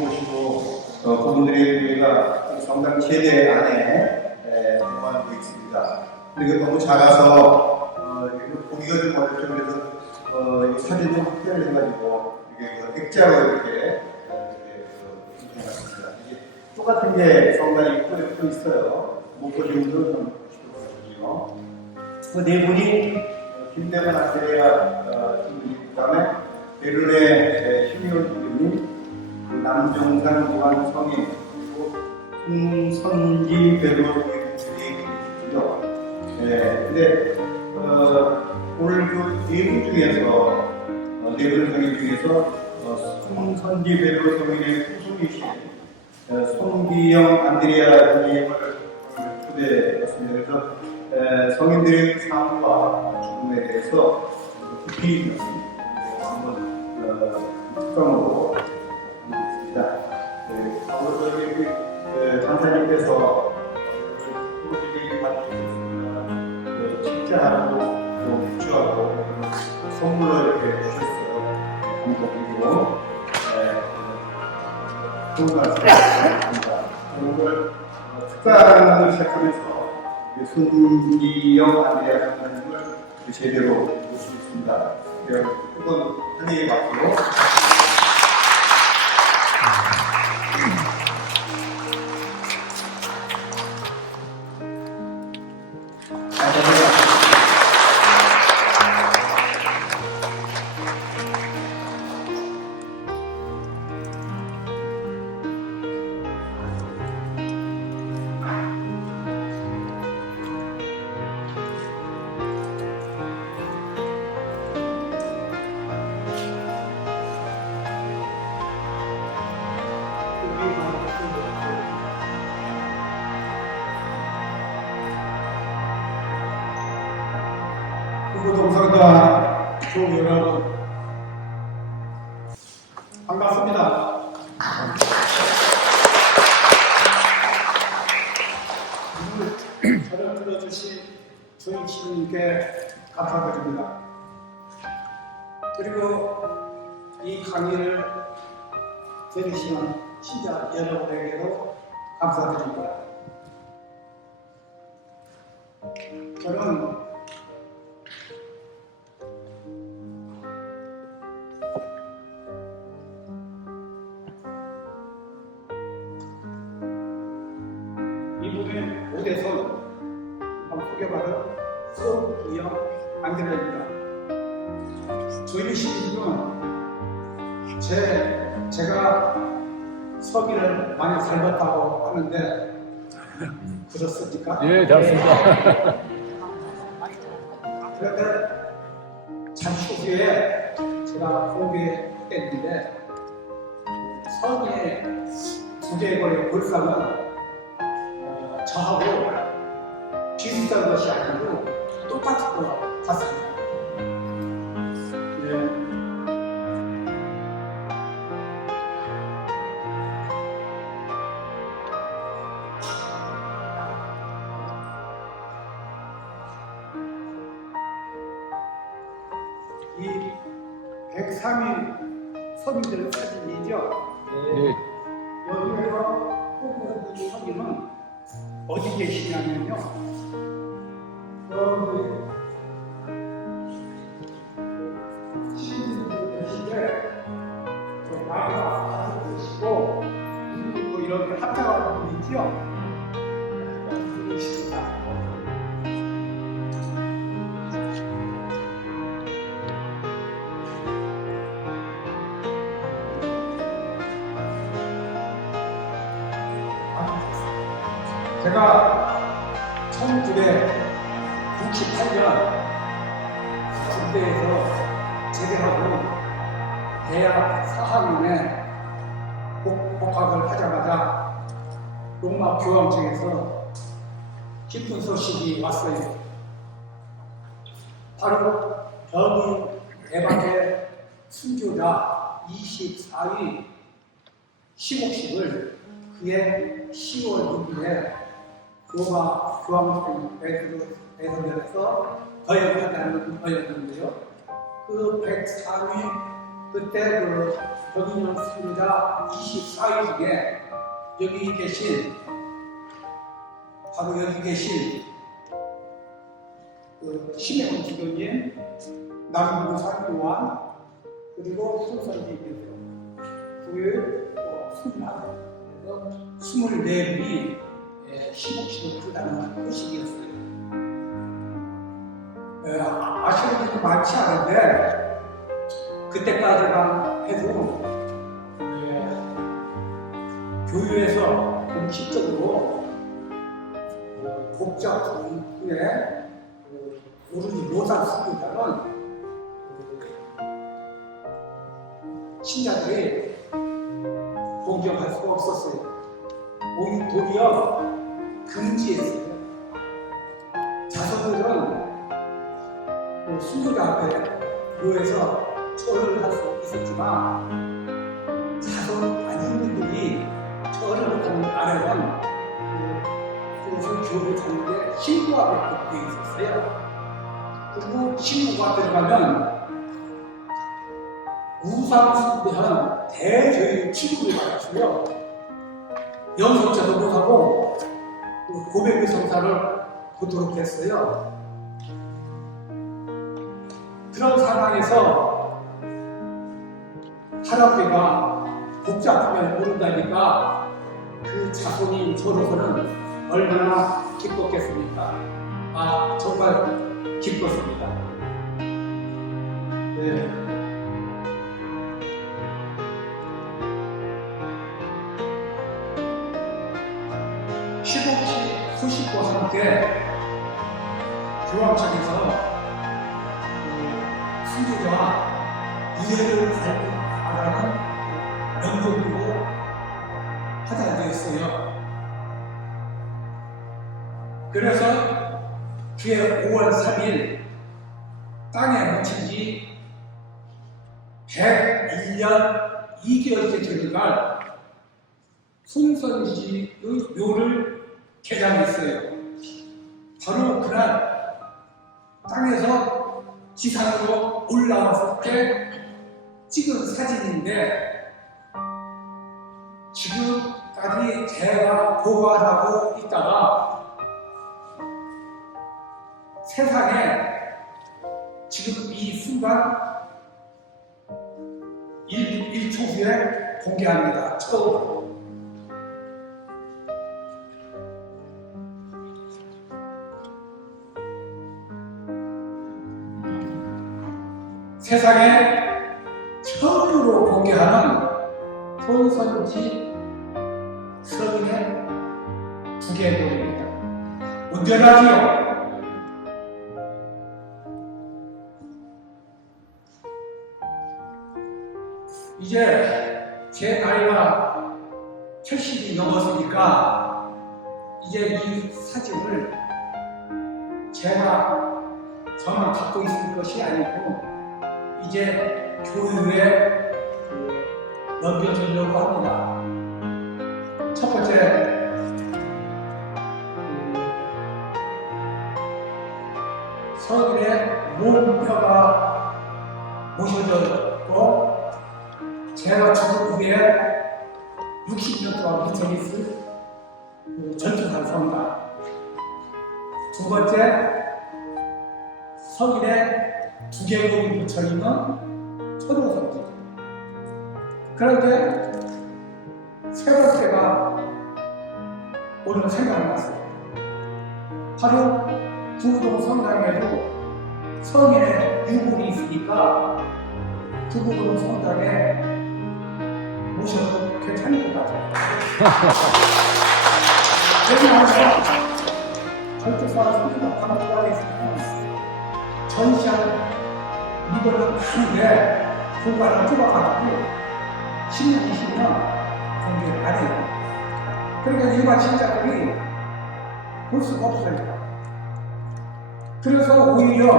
모시고 그분들이 저희가 성당 제대 안에 보관하고 있습니다. 근데 너무 작아서 보기가 좀 어렵죠. 그래서 이 사진 좀 확대를 해가지고 이게 액자로 이렇게 해놨습니다. 이게 똑같은 게 성당에 또 있어요. 못 보신 분들은 좀 보시죠. 그 네 분이 김대만 안드레아 신부님, 그 다음에 베를린의 심의원 부님, 남정산 보안 성인, 그리고 홍선지 배로님들이 계시죠. 근데 오늘 그 네 분 중에서 네 분 성인 중에서 홍선지 배로 성인의 후손이신 송기영 안드레아 님을 초대했습니다. 그래서 성인들의 삶과 죽음에 대해서 깊이 한번 특강으로 하겠습니다. 오늘 장사님께서 프로필링 받으셨습니다. 책자하고 부추하고 선물로 이렇게 주셨어요. 감사드리고 좋은 말씀 감사합니다. 오늘 특강을 시작하면서 손기영 안드레아 장사님을 제대로 모시고 있습니다. 한번 환영해 봤고요. 동성과 종 여러분 반갑습니다. 오늘 저를 불러주신 주인 시민님께 감사드립니다. 그리고 이 강의를 들으시는 신자 여러분에게도 감사드립니다. 저는 이분의 오대선 소개받은 손기영 안드레아입니다. 저희 시민은 제가 서기를 많이 살았다고 하는데 그렇습니까? 예, 잘했습니다. 그런데 잠시 후에 제가 공개했는데 서기의 두개골의 골상은 저하고 비슷한 것이 아니고 똑같은 것 같습니다. 네. 이 103인 서민들 사진이죠. 예. 여기에서 뽑은 서민은 어디 계시냐면요. 여기 시민들 계신데 나이가 계시고 그리고 이렇게 합작하는 분 있죠. 분이십니다. 제가 1998년 군대에서 제대하고 대학 4학년에 복학을 하자마자 로마 교황청에서 기쁜 소식이 왔어요. 바로 여기 대박의 순교자 24위 시국식을 그해 10월 6일에 로마 교황청 배선전에서 거역한다는 거였는데요. 그 104위 그때 그 법인영 승자 24위 중에 여기 계신 바로 여기 계신 그 심혜원 주교님, 남부산 요한, 그리고 손선지께서 그 24분이 15kg 크다는 의식이었어요. 아시는 분이 많지 않은데 그때까지만 해도 교회에서 공식적으로 복자 후에 오로지 모산 수교자는 신자들이 공경할 수가 없었어요. 도리어 금지했어요. 자손들은 수교자 앞에 교회에서 절을 할 수 있었지만 자손 아닌 분들이 절을 못하는 아래는 그것을 교회 다니는데 신부가 되어 있었어요. 그리고 신부가 들어가면 우상숭배한 대죄의 취급을 받았고요. 연속자도 못하고 고백의 성사를 보도록 했어요. 그런 상황에서 할아버지가 복잡하면 모른다니까 그 자손이 저로서는 얼마나 기뻤겠습니까? 아, 정말 기뻤습니다. 네. 시복시 소식과 함께 교황청에서 순교자와 이해를 발표하라는 명령으로 하달되었어요. 그래서 그해 5월 3일 땅에 묻힌 지 101년 2개월째 되는 날 손선지의 묘를 개장했어요. 바로 그날 땅에서 지상으로 올라왔을 때 찍은 사진인데 지금까지 제가 보관하고 있다가 세상에 지금 이 순간 1초 후에 공개합니다. 처음으로. 세상에 처음으로 공개하는 손선지 서민의 두개골입니다. 운전하지요. 이제 제 나이가 80이 넘었으니까 이제 이 사진을 제가 저만 갖고 있을 것이 아니고 이제 교회에 넘겨주려고 합니다. 첫 번째, 서울에 몸표가 모셔졌고 제가 죽은 후에 60년 동안 밑에 있을 전투한 성당. 두 번째, 성인의 두개골이 붙여있는 초등성지. 그런데 세 번째가 오늘 생각났어요. 바로 두구동 성당에도 성인의 유골이 있으니까 두구동 성당에 모셔도 괜찮을 것 같아요. 왜냐하면 절대사가 성인과 관계가 있으면 전시하는 물건을 하는데 공간을 좁아가지고 10년, 20년 공개를 안 해요. 그러니까 일반 신자들이 볼 수가 없어요. 그래서 오히려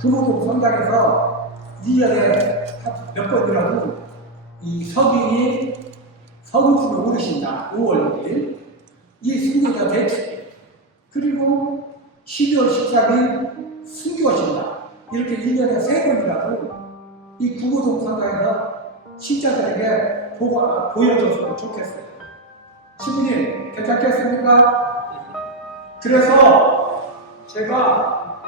금호동 성당에서 1년에 몇 번이라도 이 서빙이 성품을 오르신다. 5월 6일 이 순교자 대축 그리고 12월 13일 순교하신다. 이렇게 1년에 3번이라도 이 구구동 성당에서 신자들에게 보여줬으면 좋겠어요. 신부님 괜찮겠습니까? 그래서 제가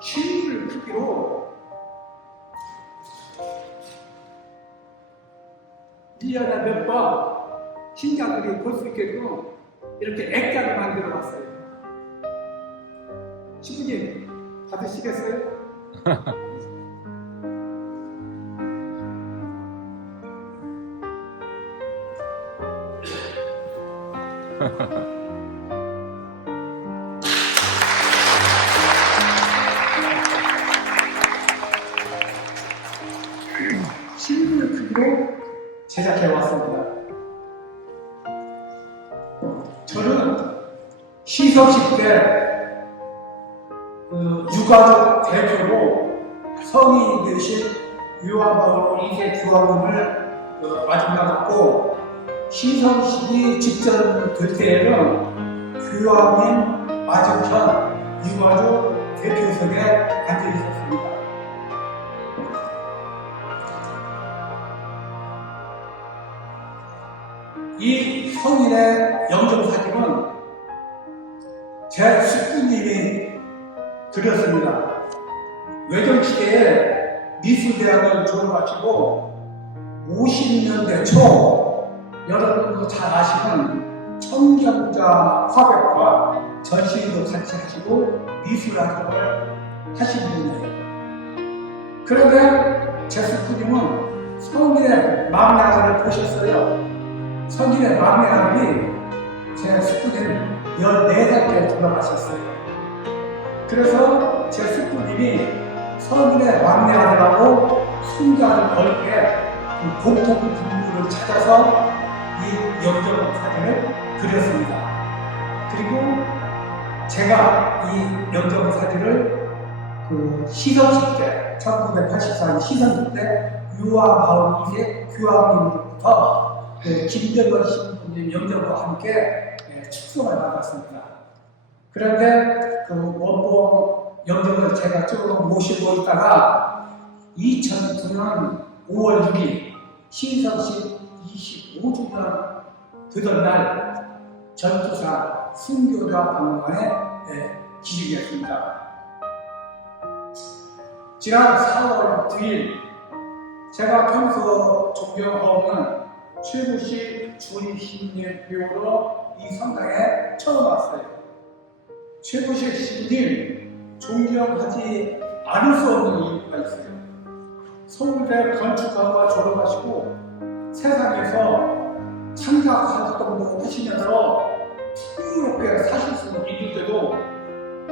실물 크기로 1년에 몇 번 신자들이 볼 수 있게끔 이렇게 액자를 만들어 놨어요. 신부님 받으시겠어요? 실물 크기로 제작해 왔습니다. 저는 시성식 때 유가족 대표로 성인이 되신 유아마을 2세 교황님을 맞이받았고, 시성식이 직전될 때에는 교황님 맞은편 유가족 대표석에 앉아 있었습니다. 이 성인의 영정사진은 제 숙부님이 그렸습니다. 외전시대에 미술대학을 졸업하시고 50년대 초 여러분도 잘 아시는 청경자 화백과 전시도 같이 하시고 미술 활동을 하신 분이에요. 그런데 제 숙부님은 성인의 막내 아들을 보셨어요. 성인의 막내 아들이 제 숙부님 14살 때 돌아가셨어요. 그래서 제 숙부님이 성인의 막내 아들하고 손자를 어렵게 공통 분모를 찾아서 이 영정 사진을 그렸습니다. 그리고 제가 이 영정 사진을 시성식 때 1984년 시성식 때 유아마을 2세 교황님으로부터 김정건 신부님 영정과 함께 축송을 받았습니다. 그런데 원본 영정을 제가 쭉 모시고 있다가 2009년 5월 6일 시성식 25주년 되던 날 전투사 순교자 박물관에 기증했습니다. 지난 4월 9일 제가 평소 존경하는 최구씨 주임신님 묘로 이 성당에 처음 왔어요. 최구씨 신님 존경하지 않을 수 없는 이유가 있어요. 서울대 건축학과 졸업하시고 세상에서 창작 활동도 하시면서 풍요롭게 사실 수 있는데도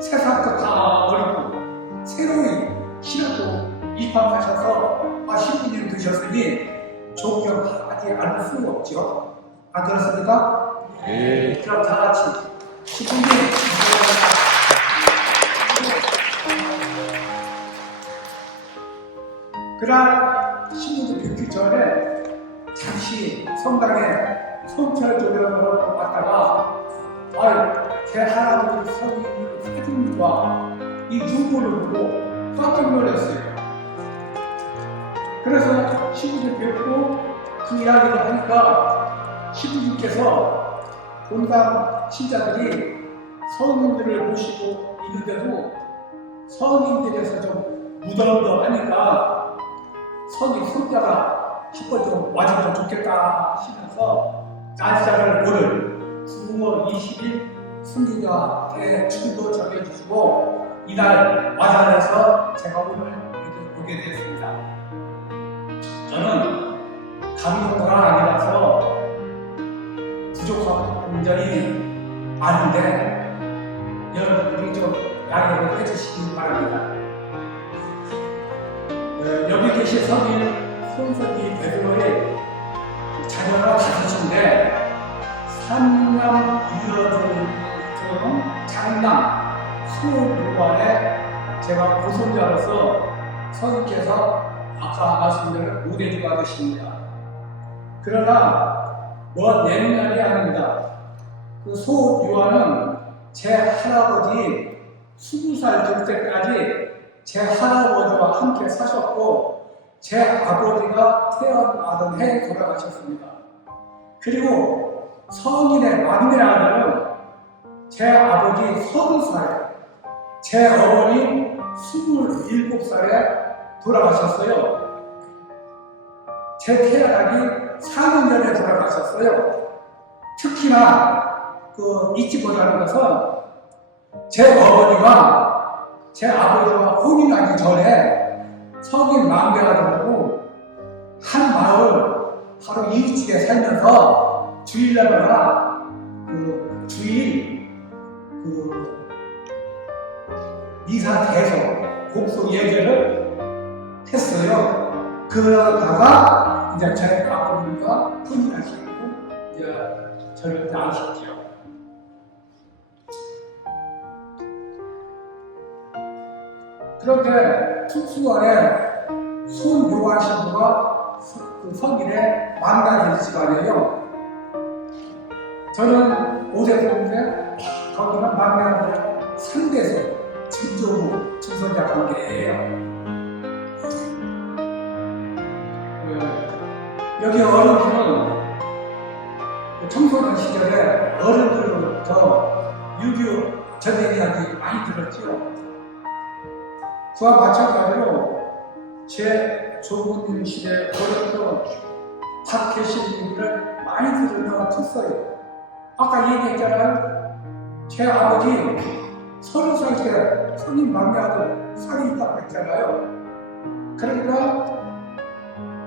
세상 것 다 버리고 새로이 신학도 입학하셔서 신부님 되셨으니 존경하지 않을 수 없죠. 안 그렇습니까? 네. 그럼 다 같이 신부님 그날 신부님 뵙기 전에 잠시 성당에 성찰 조명으로 왔다가 제 할아버지 성인 사진과 이 눈물을 보고 깜짝 놀랐어요. 그래서 신부님 뵙고 그 이야기를 하니까 신부님께서 본당 신자들이 성인들을 모시고 있는데도 성인들에서 좀 무덤덤하니까 성인 손자가 한 번 좀 와주면 좋겠다 하시면서 날짜를 오늘 9월 20일 순교자 대축도 정해주시고 이날 와달라서 제가 오늘 이렇게 오게 됐습니다. 저는 감독가 아니라서 부족하고 굉장히 많은데 여러분들이 좀 양해를 해주시기 바랍니다. 여기 계신 성인 손석희 베드로의 자녀가 5인데 삼남 이어준 장남 수호교관에 제가 고손자로서 성인께서 아까 말씀드린 모델이 받으십니다. 그러나 먼 옛날이 아닙니다. 그 소유아는 제 할아버지 20살 될 때까지 제 할아버지와 함께 사셨고 제 아버지가 태어나던 해에 돌아가셨습니다. 그리고 성인의 막내 아들은 제 아버지 30살에, 제 어머니 27살에 돌아가셨어요. 제 태어나기 4년 전에 돌아가셨어요. 특히나 잊지 못하는 것은 제 어머니가 제 아버지와 혼인하기 전에 성인 막내가 되고 한 마을 바로 이웃집에 살면서 주일날마다 주일 미사 대성 곡소 예배를 했어요. 그러다가 이제 제 아버지가 혼인하시고 이제 저를 낳으셨죠. 그런데 특수원에 손요한 신부가 성인의 만나는 집안이에요. 저는 오세동인데 거기는 만나는 상대에서 증조부 증손자 관계예요. 여기 어른들은 청소년 시절에 어른들로부터 6.25 전쟁 이야기 많이 들었죠. 그와 마찬가지로 제 조부님 시대 어른도 박해신 얘기를 많이 들으며 컸어요. 아까 얘기했잖아요. 제 아버지 30살 때 성인 막내 아들 살이 있다고 했잖아요. 그러니까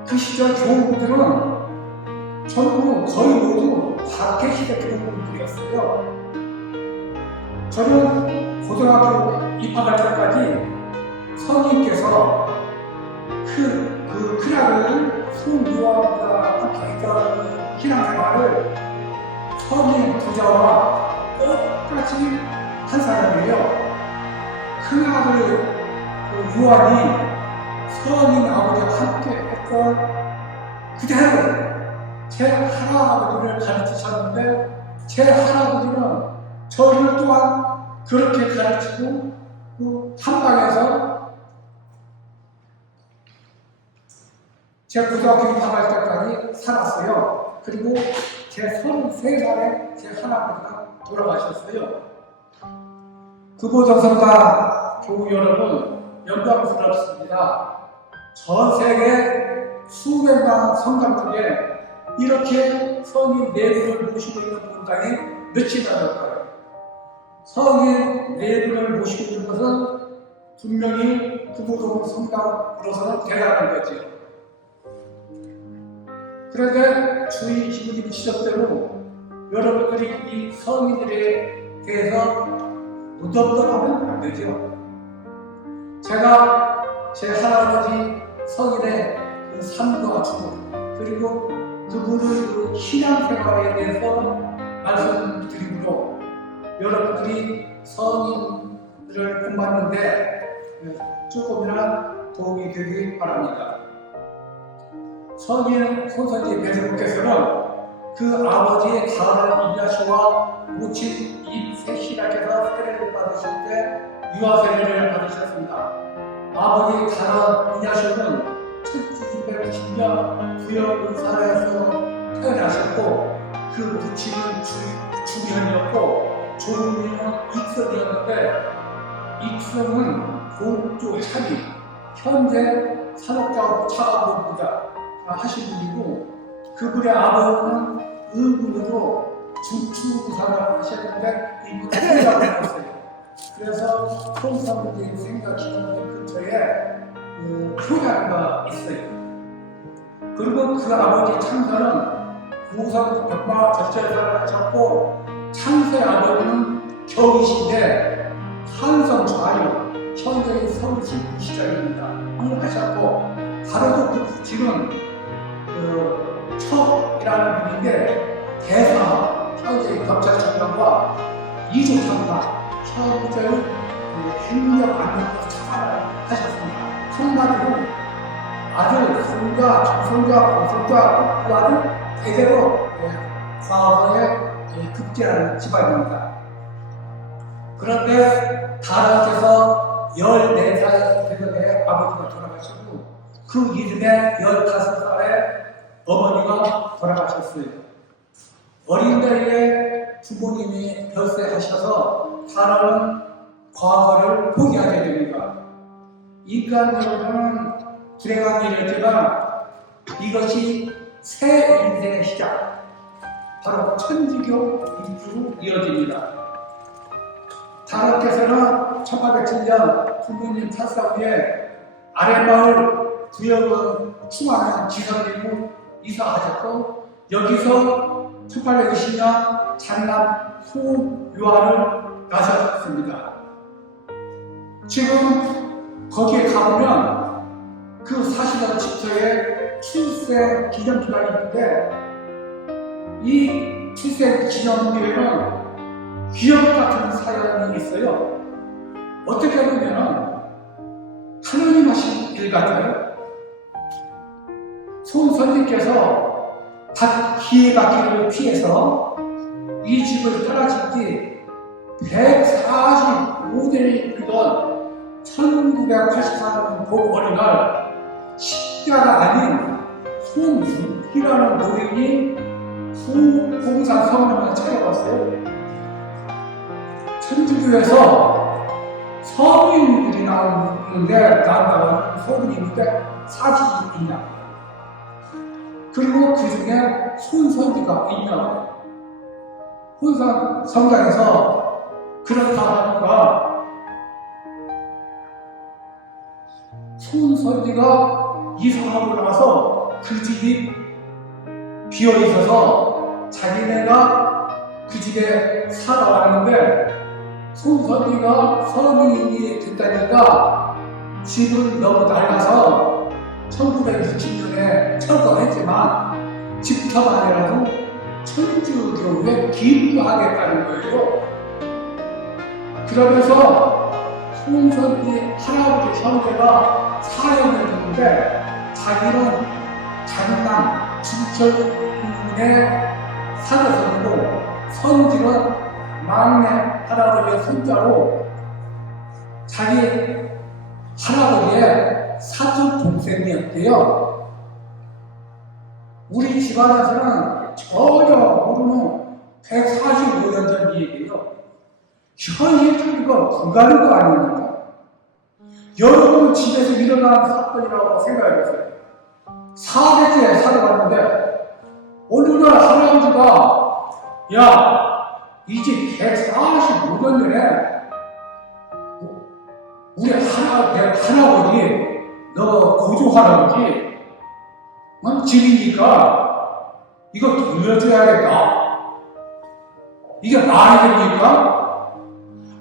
그 시절 교우들은 전부 거의 모두 박해시대 교우들이었어요. 저는 고등학교 입학할 때까지 성인께서 그 크라를 손요한보다 함께 했던 신앙생활을 성인 부자와 똑같이 한 사람이에요. 큰 아들 요한이 성인 아버지와 함께 했던 그대로 제 할아버지를 가르치셨는데 제 할아버지는 저를 또한 그렇게 가르치고 한방에서 제 고등학교 입학할 때까지 살았어요. 그리고 제 33살에 제 할아버지가 돌아가셨어요. 금호정성가 교우 여러분, 영광스럽습니다. 전 세계 수백만 성당 중에 이렇게 성인 4분을 모시고 있는 본당이 몇이나 될까요? 성인 4분을 모시고 있는 것은 분명히 금호정 성당으로서는 대단한 거죠. 그런데 주의 신부님 지적대로 여러분들이 이 성인들에 대해서 무덤덤하면 안 되죠. 제가 제 할아버지 성인의 그 삶과 죽음 그리고 그분의 그 신앙생활에 대해서 말씀드리므로 여러분들이 성인들을 본받는데 조금이나 도움이 되길 바랍니다. 성인 손선지 배수님께서는 그 아버지의 가을 이냐시와 모친 입세시락에서 세례를 받으실 때 유아 세례를 받으셨습니다. 아버지 가을 이냐시는 1990년 구역 의사라에서 태어나셨고 그 부친은 주변이었고 조부님은 익선이었는데 익선은 공조 차기 현재 산업자업 차관본부장 하신 분이고 그분의 아버지는 의군으로 중추부사를 하셨는데 이분은 생각을 했어요. 그래서 총사분들이 생각하는 근처에 효자가 있어요. 그리고 그 아버지 창서는 고성 벽마 절제사를 하셨고 창서의 아버지는 경이신데 한성 좌유 현재의 서울시 시장입니다. 을 하셨고 바로 그 부친은 척이라는 분인데 대사 현재 검찰청장과 이조탕과 현재의 행정 안전부 차관을 하셨습니다. 한마디로 아들, 손자, 장손자, 공손자, 그 아들 대대로 과거에 급제하는 집안입니다. 그런데 다락에서 14살 되던 해 아버지가 돌아가시고 그 이듬해 15살에 어머니가 돌아가셨어요. 어린 나이에 부모님이 별세하셔서 살아온 과거를 포기하게 됩니다. 인간적으로는 불행한 일이지만 이것이 새 인생의 시작, 바로 천주교 입주로 이어집니다. 다락께서는 1807년 부모님 탈사 후에 아랫마을 구역을 충하는 지선리로 이사하셨고, 여기서 1820년 장남 소유화를 나셨습니다. 지금 거기에 가보면 그 사시던 집터에 출생 기념기관이 있는데, 이 출생 기념기에는 기억 같은 사연이 있어요. 어떻게 보면 하나님 하신 일 같아요. 손선님께서 기회받기를 피해서 이 집을 떠나신 지 145년이던 1984년 봄 어느 날 십자가 아닌 손문기라는 노인이 소봉산 성당을 찾아왔어요. 천주교에서 서민들이 나온다고 소문이 있는데 사실이 있냐, 그리고 그 중에 손선지가 있냐. 혼산 성당에서 그렇다 하니까 손선지가 이사하고 나서 그 집이 비어 있어서 자기네가 그 집에 살아왔는데, 손선지가 성인이 됐다니까 집은 너무 낡아서 1960년에 철거했지만 집터만이라도 천주교에 기부하겠다는 거예요. 그러면서 손선지 할아버지 형제가 사연을 줬는데, 자기는 장남 진철군의 사자손이고 선지는 막내 할아버지의 손자로 자기 할아버지의 사촌 동생이었대요. 우리 집안에서는 전혀 모르는 145년 전 얘기예요. 현실적이고 불가능한 거 아닙니까? 여러분 집에서 일어난 사건이라고 생각해보세요. 400세 살아왔는데 어느 날 할아버지가 야, 이 집 145년 전에 우리 할아버지, 너 고조 할아버지 집이니까 이거 돌려줘야겠다. 이게 말이 됩니까?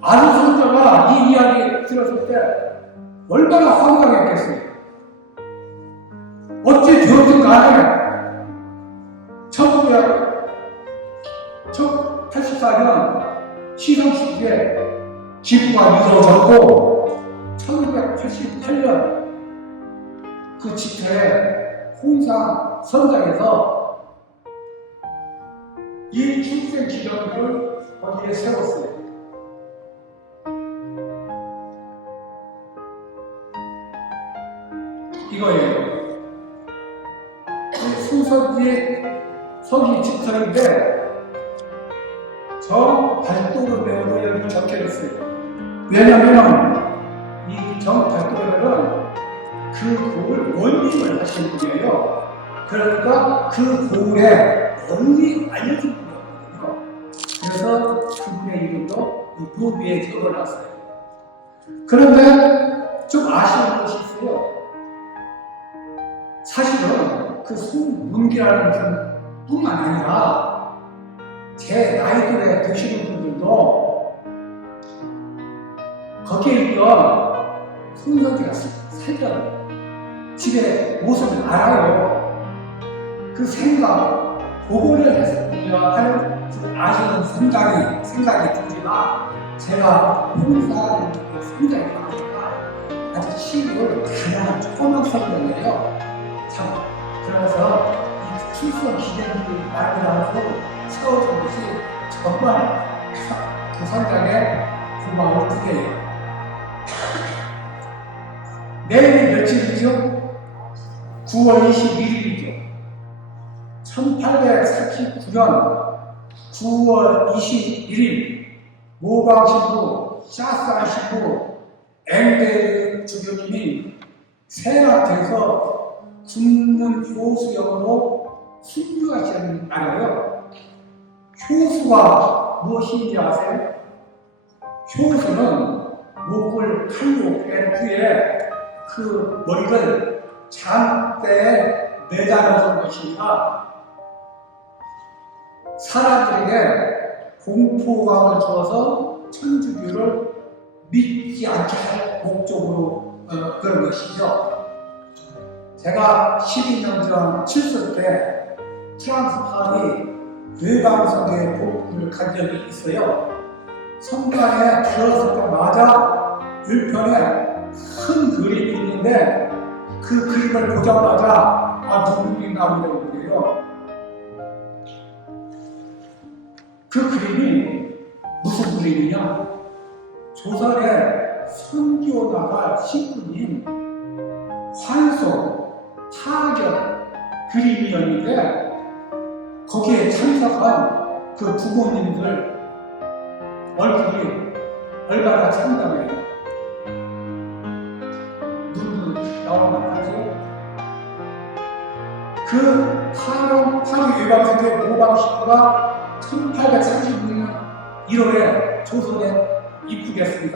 아는 손자가 이 이야기 들었을 때 얼마나 황당했겠어요. 어찌 되었든 간에 1984년 시상식에 기부가 이루어졌고, 1988년 그 집회에 홍상 선장에서 이 출생 기념일을 거기에 세웠어요. 이거예요. 순서지의 서기 집터인데 정발도르베로 여기 적혀있어요. 왜냐하면 이 정발도르베는 그 고을 원림을 하신 분이에요. 그러니까 그 고을에 널리 알려진 분이거든요. 그래서 그분의 이름도 이 묘비에 적어놨어요. 그런데 좀 아쉬운 것이 있어요. 사실은 그 손문기라는 분뿐만 아니라 제 나이 또래 되시는 분들도 거기에 있던 손선지가 살던 집의 모습을 알아요. 그 생각, 보고를 했으면 하는 그 아쉬운 생각이 들지만, 제가 홍사하는 생각이 나니까 아주 시골 가난한 조그만 성경이에요. 참, 그래서 이 출석 기념일 날이라고 세워준 것이 정말 그 성장에 고마울 뿐이에요. 내일이 며칠이죠? 9월 21일이죠. 1849년 9월 21일 모방신부, 샤스라신부, 앵베르 주교님이 세라트에서 군문 효수형으로 순교하시는 날이에요. 효수가 무엇인지 아세요? 효수는 목을 칼로 뺀 후에 그 머리를 장대에 매달아준 것이니까 사람들에게 공포감을 주어서 천주교를 믿지 않게 할 목적으로 그런 것이죠. 제가 12년 전 칠수 때 프랑스 파리 외방성에 복음을 간 적이 있어요. 성당에 들어서자마자 일편에 큰 그림이 있는데 그 그림을 보자마자 눈물이 나오는 거예요. 그 그림이 무슨 그림이냐? 조선의 선교 나갈 신부님 환송, 타결 그림이었는데 거기에 참석한 그 부모님들 얼굴이 얼마나 참담해요. 눈도 나오면 하죠. 그 파리 외방성의 모방신부가 1836년 1월에 조선에 입국했습니다.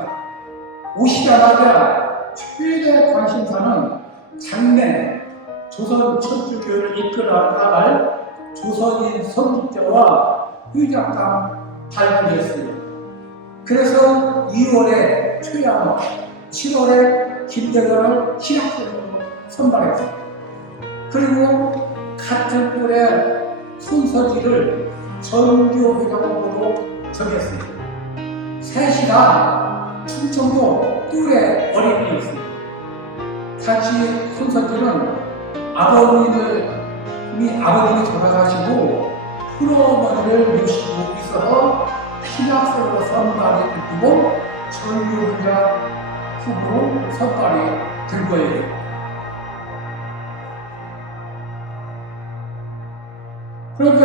오시자마자 최대 관심사는 장래 조선 천주교를 이끌어 나갈 조선인 선지자와 의장감 발굴했어요. 그래서 2월에 최양호, 7월에 김대건을 신학생으로 선발했어요. 그리고 같은 꼴에 손서지를 전교회장으로 정했어요. 셋이 다 충청도 꿀의 어린이였어요. 같이 손서지는 아버님이 돌아가시고 풀어머니를 모시고 있어서 신학생으로 선발이 되고 전교회장 후보로 선발이 된 거예요. 그런데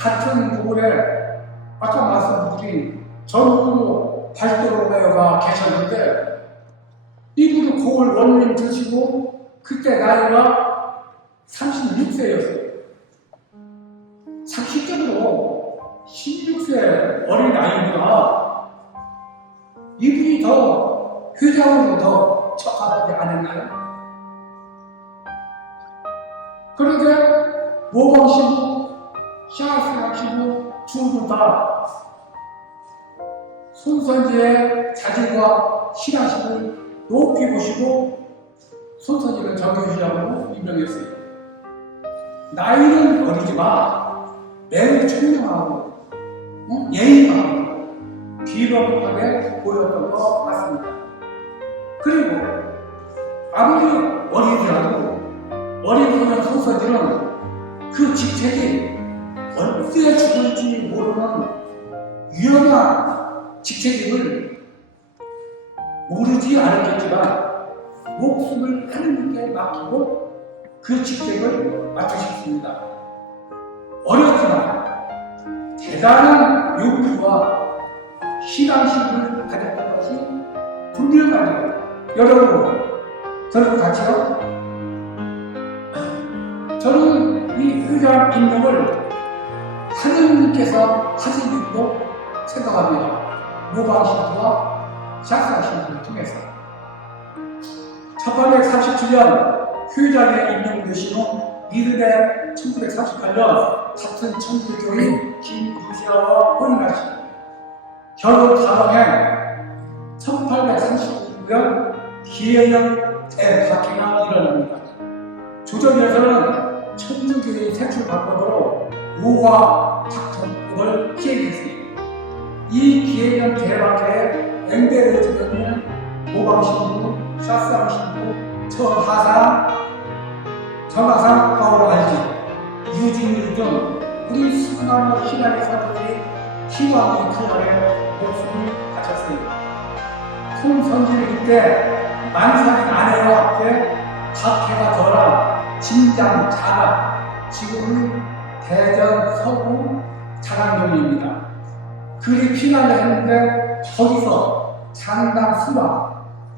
같은 부분에 아까 말씀드린 전부 발도로가 계셨는데 이분은 고을 원님 드시고 그때 나이가 36세였어요. 상식적으로 16세 어린 아이보다 이분이 더 회장으로 더 적합하지 않았나요? 그런데 모방신부, 샤스라신부 두분 다 손선지의 자질과 신앙심을 높이 보시고 손선지를 정교시장으로 임명했어요. 나이는 어리지만 매우 총명하고 예의하고 비범하게 보였던 것 같습니다. 그리고 아무리 어리더라도 어린 손선지는 그 직책이 언제 죽을지 모르는 위험한 직책임을 모르지 않았겠지만 목숨을 하느님께 맡기고 그 직책을 맡으셨습니다. 어렵지만 대단한 용기와 신앙심을 가졌던 것이 분명하네요. 여러분, 저는 같이요? 저는 이 의장 임명을 하느님께서 하신 일로 생각합니다. 모방신부와 샤스라신부를 통해서 1837년 휴장에 임명되신 후 이듬해 1938년 같은 천주교인 김유시아와 혼인하시고 결혼 4년에 1839년 기해년 대박해가 일어납니다. 조정에서는 천주교의 색출 방법으로 오화 작통법을 시행했습니다. 이 기해년 대박해에 앵베르 주교는 모방신부, 샤스라신부, 전하상 파울 알지, 유진일 등 우리 수많은 신앙의 사도들이 희망의 그 아래 목숨을 바쳤습니다. 손선지를 이때 만상의 아내와 함께 박해가 더한 진장 자가, 지금의 대전 서구 자강동입니다. 그리 피난을 했는데 거기서 장남 수마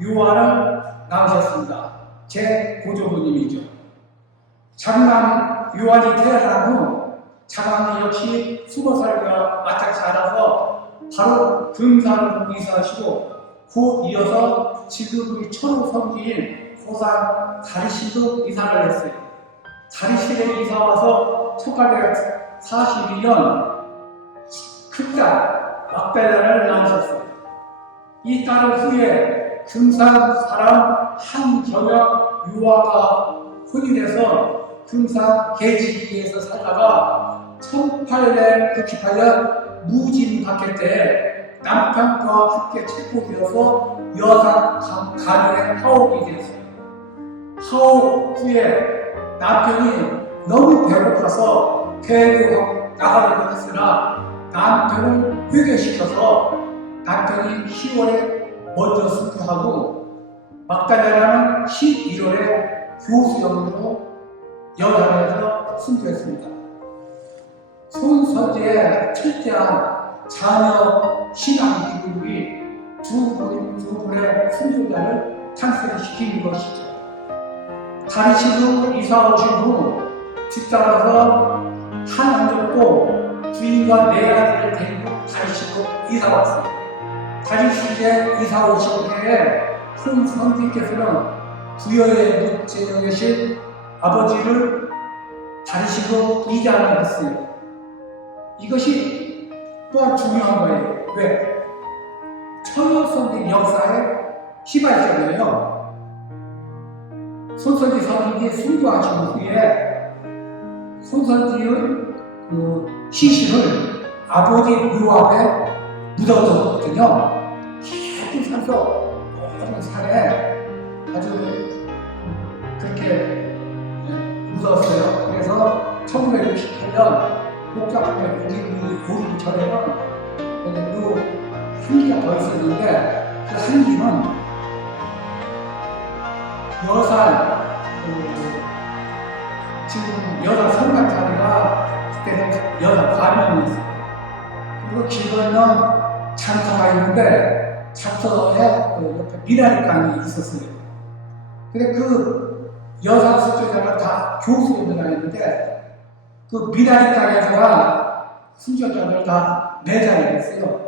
요한을 낳으셨습니다. 제 고조부님이죠. 장남 요한이 태어난 후 자강이 역시 20살과 마짝 자라서 바로 금산으로 이사하시고 곧 이어서 지금의 초로 성지인 고산 다리시도 이사를 했어요. 다리시에 이사 와서 1842년 큰딸 막달라를 낳으셨어요. 이 딸을 후에 금산 사람 한경혁 유아가 혼인해서 금산 계지기에서 살다가 1868년 무진 박해 때 남편과 함께 체포되어서 여산 간의 하옥이 되었어요. 하옥 후에 남편이 너무 배고파서 대구 나가려고 했으나 남편을 회개시켜서 남편이 10월에 먼저 순교하고 막달라는 11월에 교수역으로 여산에서 순교했습니다. 손서지의 철저한 자녀 신앙 기록이 두 분의 순교자를 탄생시킨 것이죠. 다리시로 이사 오신 후 뒤따라서 한안적도 부인과 네 아들을 데리고 다리시로 이사 왔어요. 다리시에 이사 오신 해에 큰 선비께서는 부여에 묻혀 계신 아버지를 다리시로 이장을 했어요. 이것이 또한 중요한 거예요. 왜? 천호선비 역사의 시발점이에요. 손선지 선생이 순교하신 후에 손선지의 시신을 아버지 묘 앞에 묻어뒀거든요. 깊은 산속 어떤 산에 아주 그렇게 묻었어요. 그래서 1968년 복잡하게 우리 전에는 묘 한기가 더 있었는데 그 한기는 여산 지금 여산 성곽자리가 그때는 여산 과면이었어요. 그리고 길 건너 장터가 있는데 장터에 옆에 미나리강이 있었어요. 근데 그 여산 순교자가 다 교수님을 다녔는데 그 미나리강에다가 순교자들 다 매장을 했어요.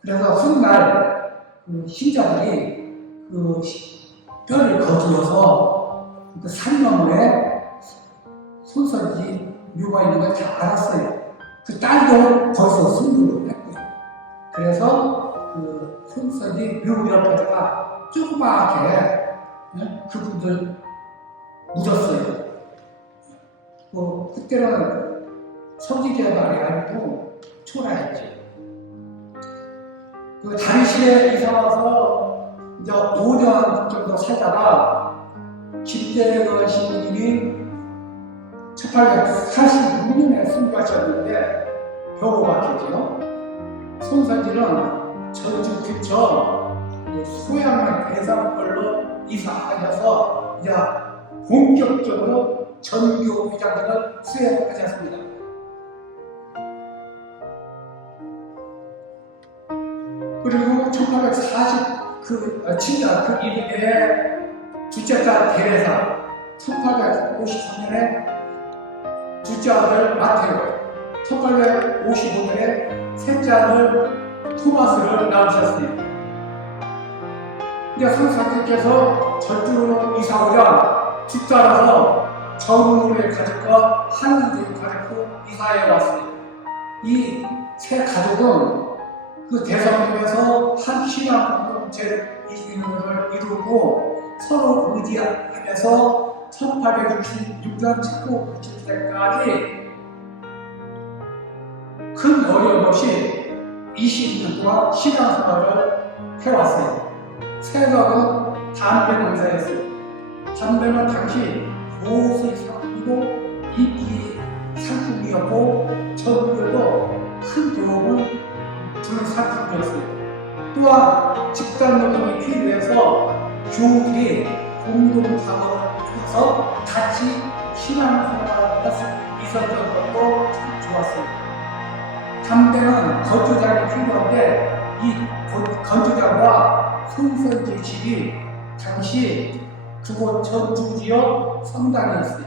그래서 훗날 그 신자들이 그 뼈를 거두어서 그 3년 후에 손선지 묘가 있는 걸 다 알았어요. 그 딸도 거기서 순교를 했고요. 그래서 그 손선지 묘 옆에다가 조그맣게 그분들 묻었어요. 그때는 성지개발이 아니고 초라했지. 그 다리시에 이사 와서 이제 5년 정도 살다가 김대건 신부님이 1846년에 순교하셨는데 병호박이죠. 손선지는 전주 근처 소양면 대산벌로 이사하셔서 이제 본격적으로 전교 회장직을 수행하셨습니다. 그리고 1840 진짜 그 이후에 둘째 딸 데레사, 1853년에 둘째 아들 마테오, 1855년에 셋째 아들 토마스를 낳으셨어요. 이제 손사께서 전주로 이사 오자 뒤따라서 정우의 가족과 한우의 가족도 이사해 왔어요. 이 세 가족은 그 대성동에서 한 신앙 공동체를 이루고 서로 의지하면서 1866년 1997년까지 큰 어려움 없이 20년 동안 신앙생활을 해왔어요. 생각은 담배 농사였어요. 담배는 당시 보수의 상품이고 인기 상품이었고 전국에도 큰 도움을 주는 상품이었어요. 또한 집단 노동이 필요해서 교우들이 공동 작업을 해서 같이 신앙생활을 있었던 것도 참 좋았어요. 당대는 건조장이 필요한데 이 건조장과 손선지식이 당시 그곳 전주 지역 성당에 있어요.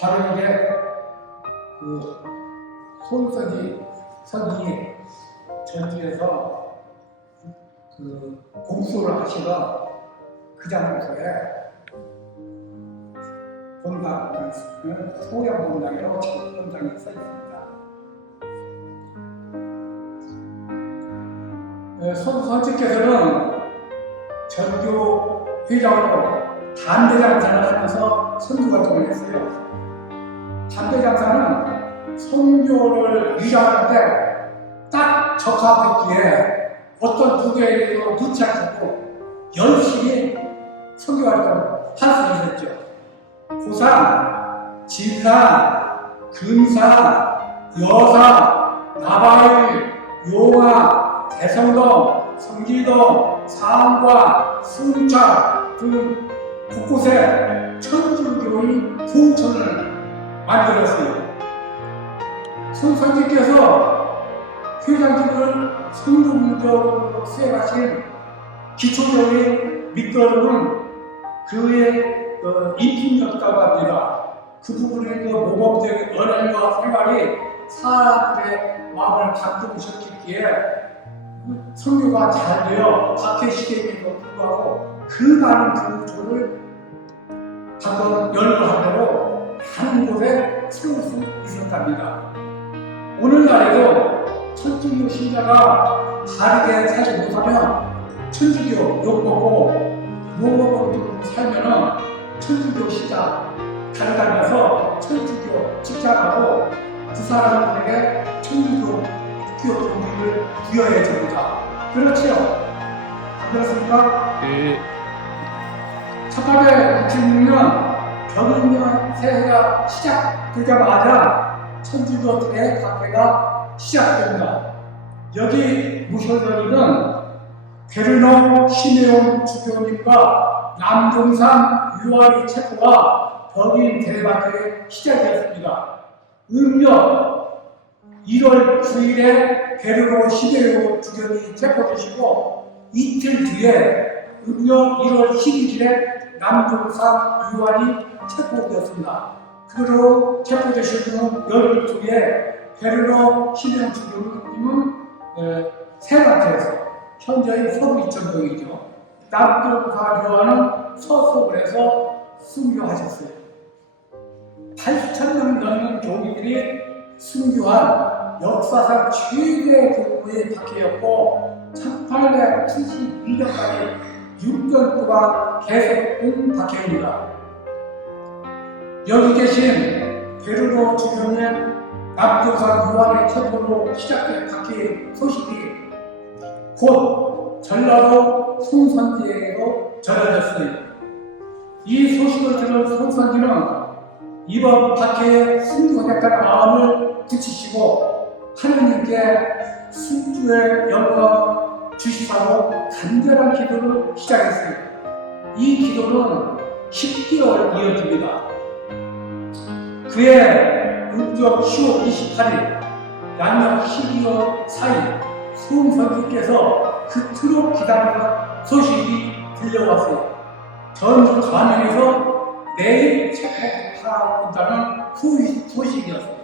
바로 이게 그 손선지 선생이 전주에서 그 공수를 하시던 그 장소에 본당, 소양 본당이라고 지금 본당이 써 있습니다. 선지께서는 전교 회장으로 담배 장사를 하면서 선교 활동을 했어요. 담배 장사는 선교를 위장하는데 딱 적합했기에 어떤 부계에도 늦지 않고 열심히 선교 활동을 할 수 있었죠. 고산, 진산, 금산, 여산, 나바일, 용화, 대성동, 성지동, 상관, 순창 등 곳곳에 천주교의 공천을 만들었어요. 손선지께서 회장직을 성공적으로 수행하신 기초적인 밑거름은 그의 인품였다고 합니다. 그 부분의 모범적인 언행과 생활이 사람들의 마음을 감동시켰기에 선교가 잘 되어 박해 시대임에도 불구하고 그 많은 구조를 한번 열거한 대로 많은 곳에 세울 수 있었답니다. 오늘날에도 천주교 신자가 바르게 살지 못하면 천주교 욕먹고 무엇으로 살면은 천주교 신자 달달면서 천주교 직장하고 그 사람들에게 천주교 동기를 부여해야 됩니다. 그렇지요? 안 그렇습니까? 네. 1866년 경인년 새해가 시작되자마자 천주교 대학회가 시작됩니다. 여기 모셔져있는 베르노 시메온 주교님과 남동산 유아리 체포가 경인 대학회의 시작이었습니다. 음력 1월 9일에 베르노 시메온 주교님이 체포되시고 이틀 뒤에 음력 1월 11일에 남동산 유아리 체포되었습니다. 그로 체포되신 후 열흘 뒤에 베르노 시메온 주교님은 세간태에서 현재의 서부 이천동이죠. 남동산 유아는 서서울에서 순교하셨어요. 8,000명 넘는 교민들이 순교한 역사상 최대 규모의 박해였고 1871년까지 6년 동안 계속된 박해입니다. 여기 계신 베르노 주교님 남동산 유아의 체포로 시작된 박해의 소식이 곧 전라도 송선지에게도 전해졌어요. 이 소식을 들은 송선지는 이번 박해에 순교하겠다는 마음을 굳히시고 하느님께 순주의 영광 주시라고 간절한 기도를 시작했어요. 이 기도는 10개월 이어집니다. 그해 음력 10월 28일 양력 12월 4일 송선지께서 그토록 기다리는 소식이 들려왔어요. 전주 관현에서 내일 체포한다는 소식이었어요.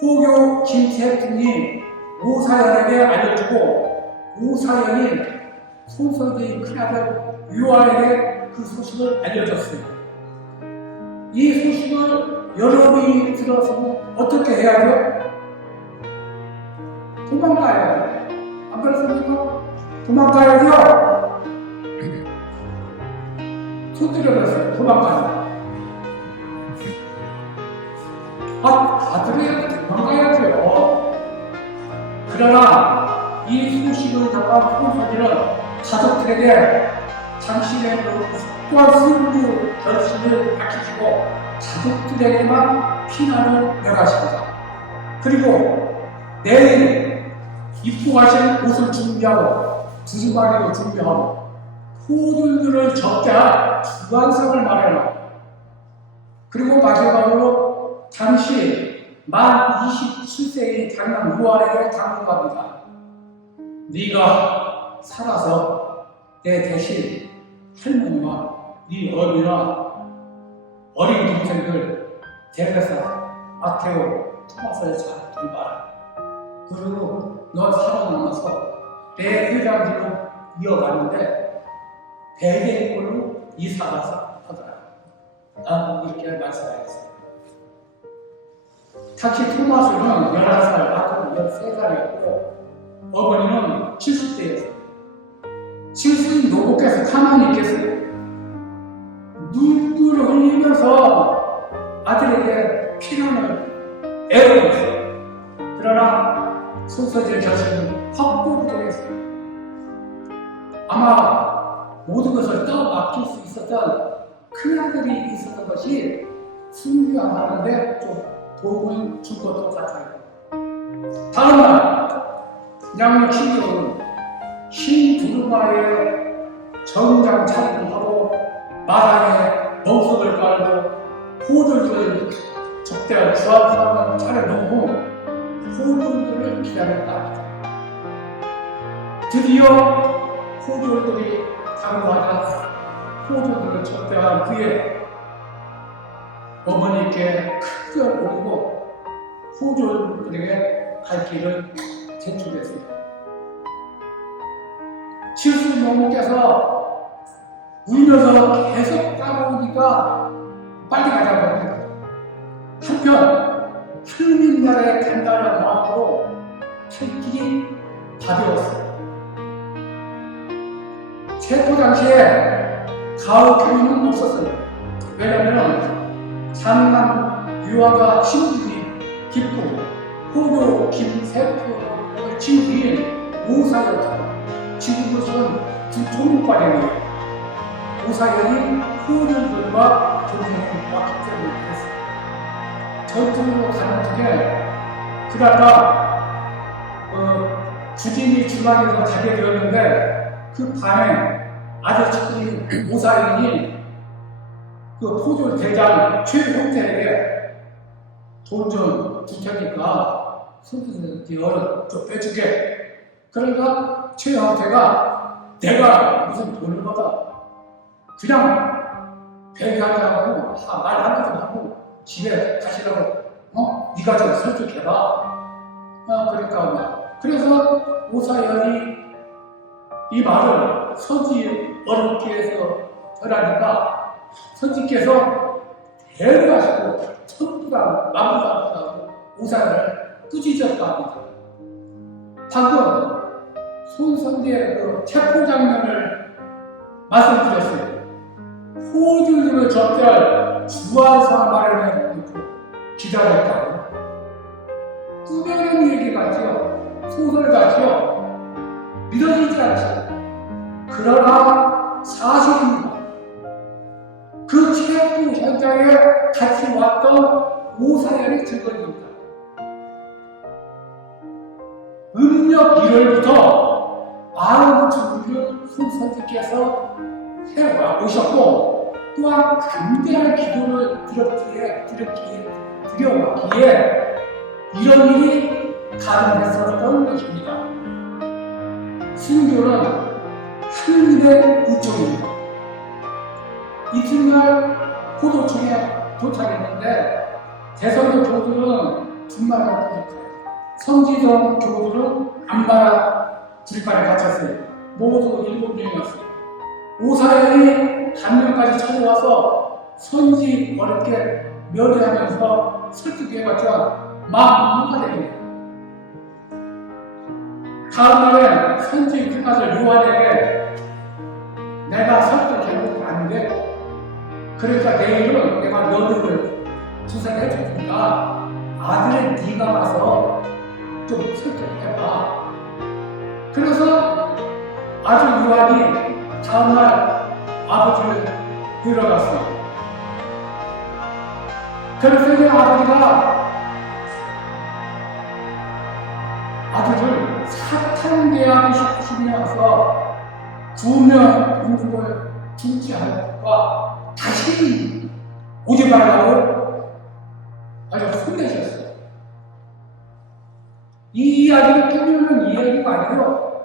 포교 김태풍이 오사연에게 알려주고 오사연이 송선지의 큰아들 유아에게 그 소식을 알려줬어요. 이 소식을 여러분이 들었으면 어떻게 해야죠? 도망가야죠. 안 그렇습니까? 도망가야죠. 손 들여봤어요. 도망가요. 아들이 도망가야죠. 그러나 이 소식을 접한 손선지는 가족들에게 당신의 그 확고한 승부 결심을 밝히시고 가족들에게만 피난을 명하십니다. 그리고 내일 입국하실 옷을 준비하고 두루마리도 준비하고 포들들을 접대할 주관상을 마련하고 그리고 마지막으로 당시 만 27세의 장남 요한에게 당부합니다. 네가 살아서 내 대신 할머니와 네 어머니나 어린 동생들 데려서 마테오, 토마스를 잘 돌봐라. 그리고 넌 살아남아서 내 회장들로 이어가는데 대개의 걸로 이사가서 하더라. 나는 이렇게 말씀하였습니다. 특히 토마스는 11살, 마테오는 13살이었고 어머니는 70대였어요. 70 노고께서 가만히 있겠어요. 눈물을 흘리면서 아들에게 피난을 애원했어요. 그러나 손서질 결심은 확고부동했어요. 아마 모든 것을 떠맡길 수 있었던 큰아들이 있었던 것이 순교하는데 좀 도움을 줄 것도 같아요. 다음날 양육 신경은 흰 두루마리에 정장 차림을 하고 마당에 멍석을 깔고 포들들을 접대할 주한상을 차려놓고 포들들을 기다렸다. 드디어 포들들이 당구하자 포들들을 접대한 후에 어머니께 큰절 올리고 포들들에게 갈 길을 제출했습니다. 칠순 노모께서 울면서 계속 따라오니까 빨리 가자고 합니다. 한편 하느님나라에 간다는 마음으로 갈 길이 가벼웠어요. 체포 당시에 가을 교육은 없었어요. 왜냐하면 장남 유아가 신분이 깊고 호교 김세표의 친구인 오사였다. 지금으로서는 두 총무관이에요. 오사연이 호들들과 동행을 왔기 때문에 그랬어요. 전투로 가는 중에 그러다가 주진이 주방에서 자게 되었는데 그 밤에 아들 친구인 오사연이 그 포졸 대장 최홍태에게 돈 좀 줄 테니까 손주들한테 얼른 좀 빼주게. 그러니까 최홍태가 내가 무슨 돈을 받아 그냥 배회하자고 말 한마디 하고 집에 가시라고 네가 좀 설득해봐. 그러니까 그래서 오사연이 이 말을 선지 어렵게해서 전하니까 선지께서 대회하시고 천부당 만부당하고 오사연을 꾸짖었다 합니다. 방금 손선지의 그 체포 장면을 말씀드렸어요. 호들들을 접대할 주한상 마련해 놓고 기다렸다고. 꾸며낸 얘기 같지요. 소설 같지요. 믿어지지 않죠. 그러나 사실입니다. 그 체포 현장에 같이 왔던 오사연의 증거입니다. 음력 1월부터 마음 준비를 손선지께서 해와 오셨고 또한 간대한 기도를 드려왔기에 이런 일이 가능했었던 것입니다. 순교는 하느님의 우정입니다. 이튿날 포도청에 도착했는데 대선교 교우들은 준마라 부족해요. 성지정 교우들은 안마라 들판에 갇혔어요. 모두 7명이었어요. 오사연이 단명까지 찾아와서 선지 어렵게 면회하면서 설득해봤자 마음 못하네요. 다음날에 선지 큰아들 요한에게 내가 설득해도 안 돼. 그러니까 내일은 내가 면회를 주선해 줄 테니까 아들의 네가 와서 좀 설득해봐. 그래서 아들 요한이 다음날 아버지를 들어갔어. 그래서 이 아버지가 아들을 사탄계하고 싶으시면서 2명 인국을 중지하였고 다시 오지 말라고 아주 혼내셨어요. 이 이야기를 꾸미는 이야기가 아니고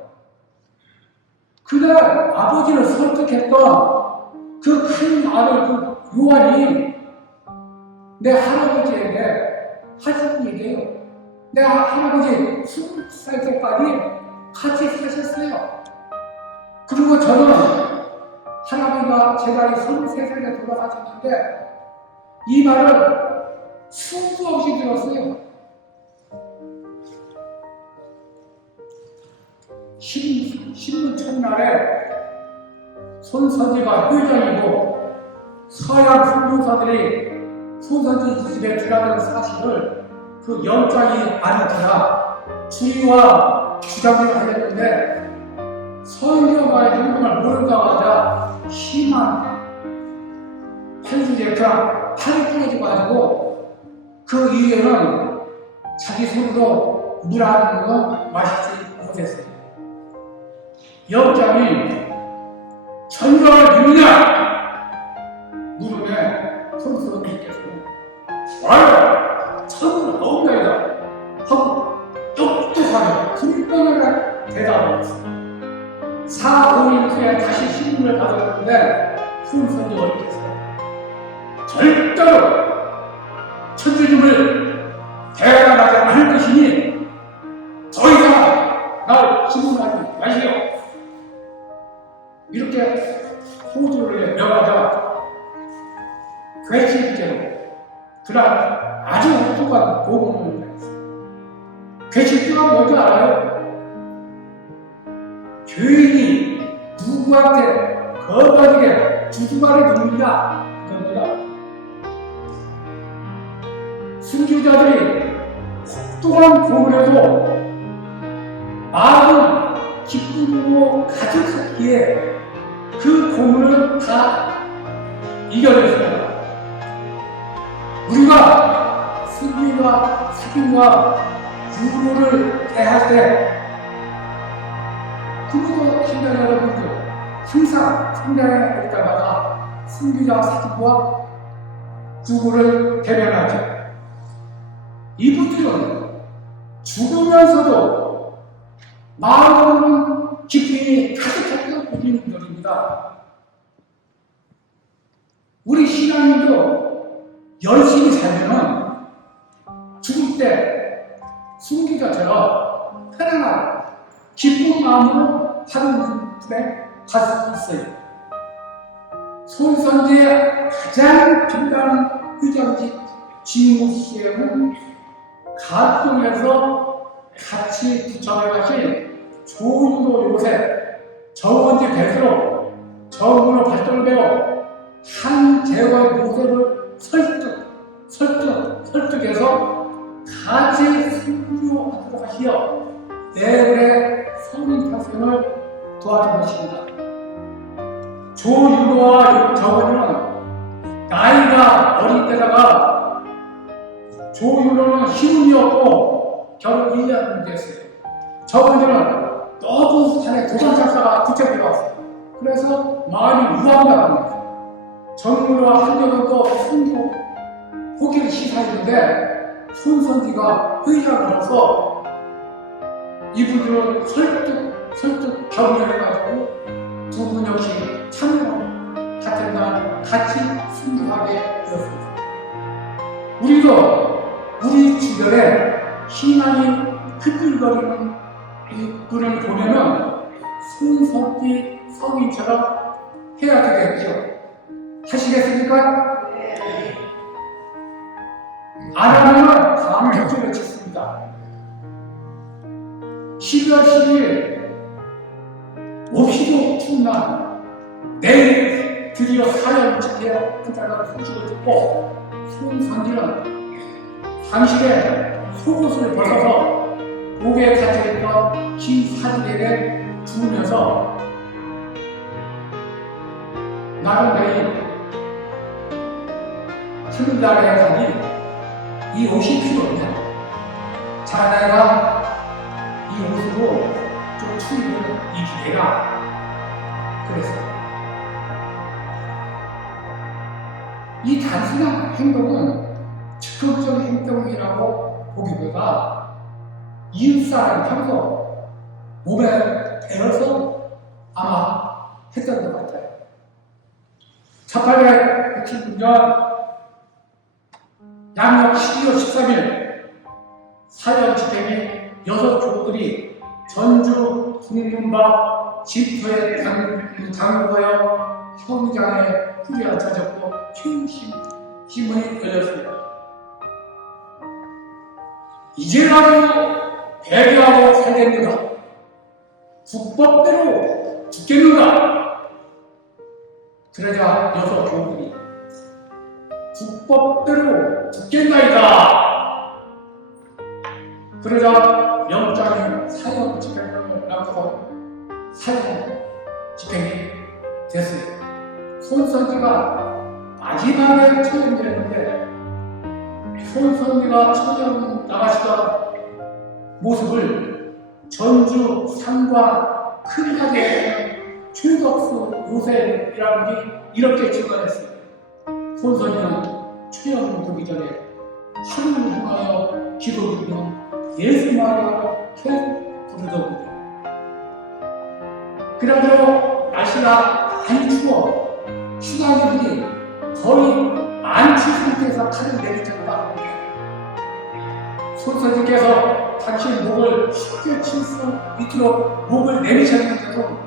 그날 아버지를 설득했던 그 큰 아들 그 요한이 내 할아버지에게 하신 얘기예요. 내 할아버지 20살 때까지 같이 사셨어요. 그리고 저는 할아버지가 제 나이 33살에 돌아가셨는데 이 말을 수도 없이 들었어요. 신문 첫날에 손선지가 회장이고 서양 선교사들이 손선지 집에 들어가는 사실을 그 영장이 아니더라 주의와 주장을 하였는데 선교가의 행동을 모른다마자 심한 팔리제가 팔이 부러져 가지고 그 이후에는 자기 손으로 물 한 모금 마시지 못했어요. 영장이 전경을 믿느냐 물음에 손선지께서 와요 천은 없나이다 하고 똑똑하게 2번을 대답했어요. 4, 5일 후에 다시 신문을 받았는데 손선지 어디겠어요? 절대로 천주님을 대항하지 않을 것이니 더 이상 날 신문하지 마시오. 이렇게 호주를 명하자 괴실죄로 그날 아주 엉뚱한 고문을 했어요. 괴실죄가 뭔지 알아요? 죄인이 누구한테 거룩하게 주주말을 누리냐 그겁니다. 순교자들이 혹독한 고문에도 마음은 기쁨으로 가득하기에 그 고문을 다 이겨냈습니다. 우리가 승리와 사귐과 유로를 대할 때 그리고 신자 여러분들 항상 성장에 올 때마다 승리와 사귐과 유로를 대변하죠. 이분들은 죽으면서도 마음은 기쁨이 가득했던 분들입니다. 우리 신앙인도 열심히 살면 죽을 때 순기자처럼 편안하고 기쁜 마음으로 하는 분에 갈 수 있어요. 손선지의 가장 빛나는 의정직 진무시에는 가끔에서 같이 부처가신 조유도 요셉, 정원지 베드로, 정문호 발도를 배워 한제와의 모습을 설득해서 같이 순교하도록 하시어 내일의 성인 탑승을 도와준 것입니다. 조유도와 정원이는 나이가 어릴 때다가 조유도는 신혼이었고 결혼 1년 됐어요. 정원이는 너무 자네 도전작사가 붙여들어왔어요. 그래서 마음이 우왕당합니다. 정문호와 한여는 또 순교 포기를 시사했는데 손선지가 회의를 넣어서 이분들은 설득 격려해가지고 두 분 역시 참으로 같은 날 같이 순교하게 되었습니다. 우리도 우리 주변에 신앙이 흔들거리는 분을 보면은 손선지 성인처럼 해야 되겠죠. 하시겠습니까? 네. 안 하면 다음 격조를 짓습니다. 12월 10일 몹시도 추운 날 내일 드디어 사연 집회 한자가 소식을 듣고 손선지는 당시에 속옷을 벗어서 목에 갇혀있던 긴 사리에게 죽으면서 나는 내일 하늘나라에 가니 이 옷이 필요 없냐? 자네가 이 옷으로 좀 추위를 이기게라. 그래서 이 단순한 행동은 즉흥적 행동이라고 보기보다 이웃사람이 평소 몸에 배어서 아마 했던 것 같아요. 1866년 양력 12월 13일 사형집행이 6교우들이 전주 동문박 집터에 당구하여 형장에 후려쳐졌고 힘이 열렸습니다. 이제라도 배교하고 살겠는가? 국법대로 죽겠는가? 그러자 6교우들이 국법대로 죽겠나이다. 그러자 영장이 사형 집행을 낳고 사형 집행이 됐어요. 손선지가 마지막에 처형됐는데 손선지가 처형 나가시던 모습을 전주 상과 큰하게 최덕수 요셉이라는 분이 이렇게 증언했어요. 손선지는 처형을 보기 전에 하루를 향하여 기도드리며 예수 마리아를 계속 부르더군요. 그러므로 날씨가 많이 추워 수강인들이 거의 안치 상태에서 칼을 내리쳤다 합니다. 손선지께서 당신 목을 쉽게 칠 수 있도록 목을 내리셨는데도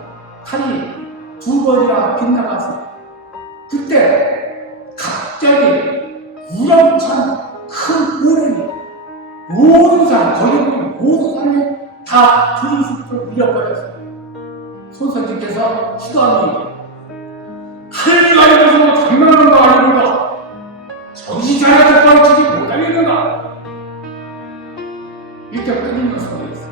칼이 2번이나 빗나갔습니다. 그때 갑자기 우렁찬 큰 오름이 모든 사람, 거기 있는 모든 사람이 다 두리수로 밀려버렸어요. 손선지께서 수감이 칼을 가지고서 장난하는 거 아닙니까? 정신 차려서 떨어지지 못하겠는가? 이렇게 끊이는 소리였어요.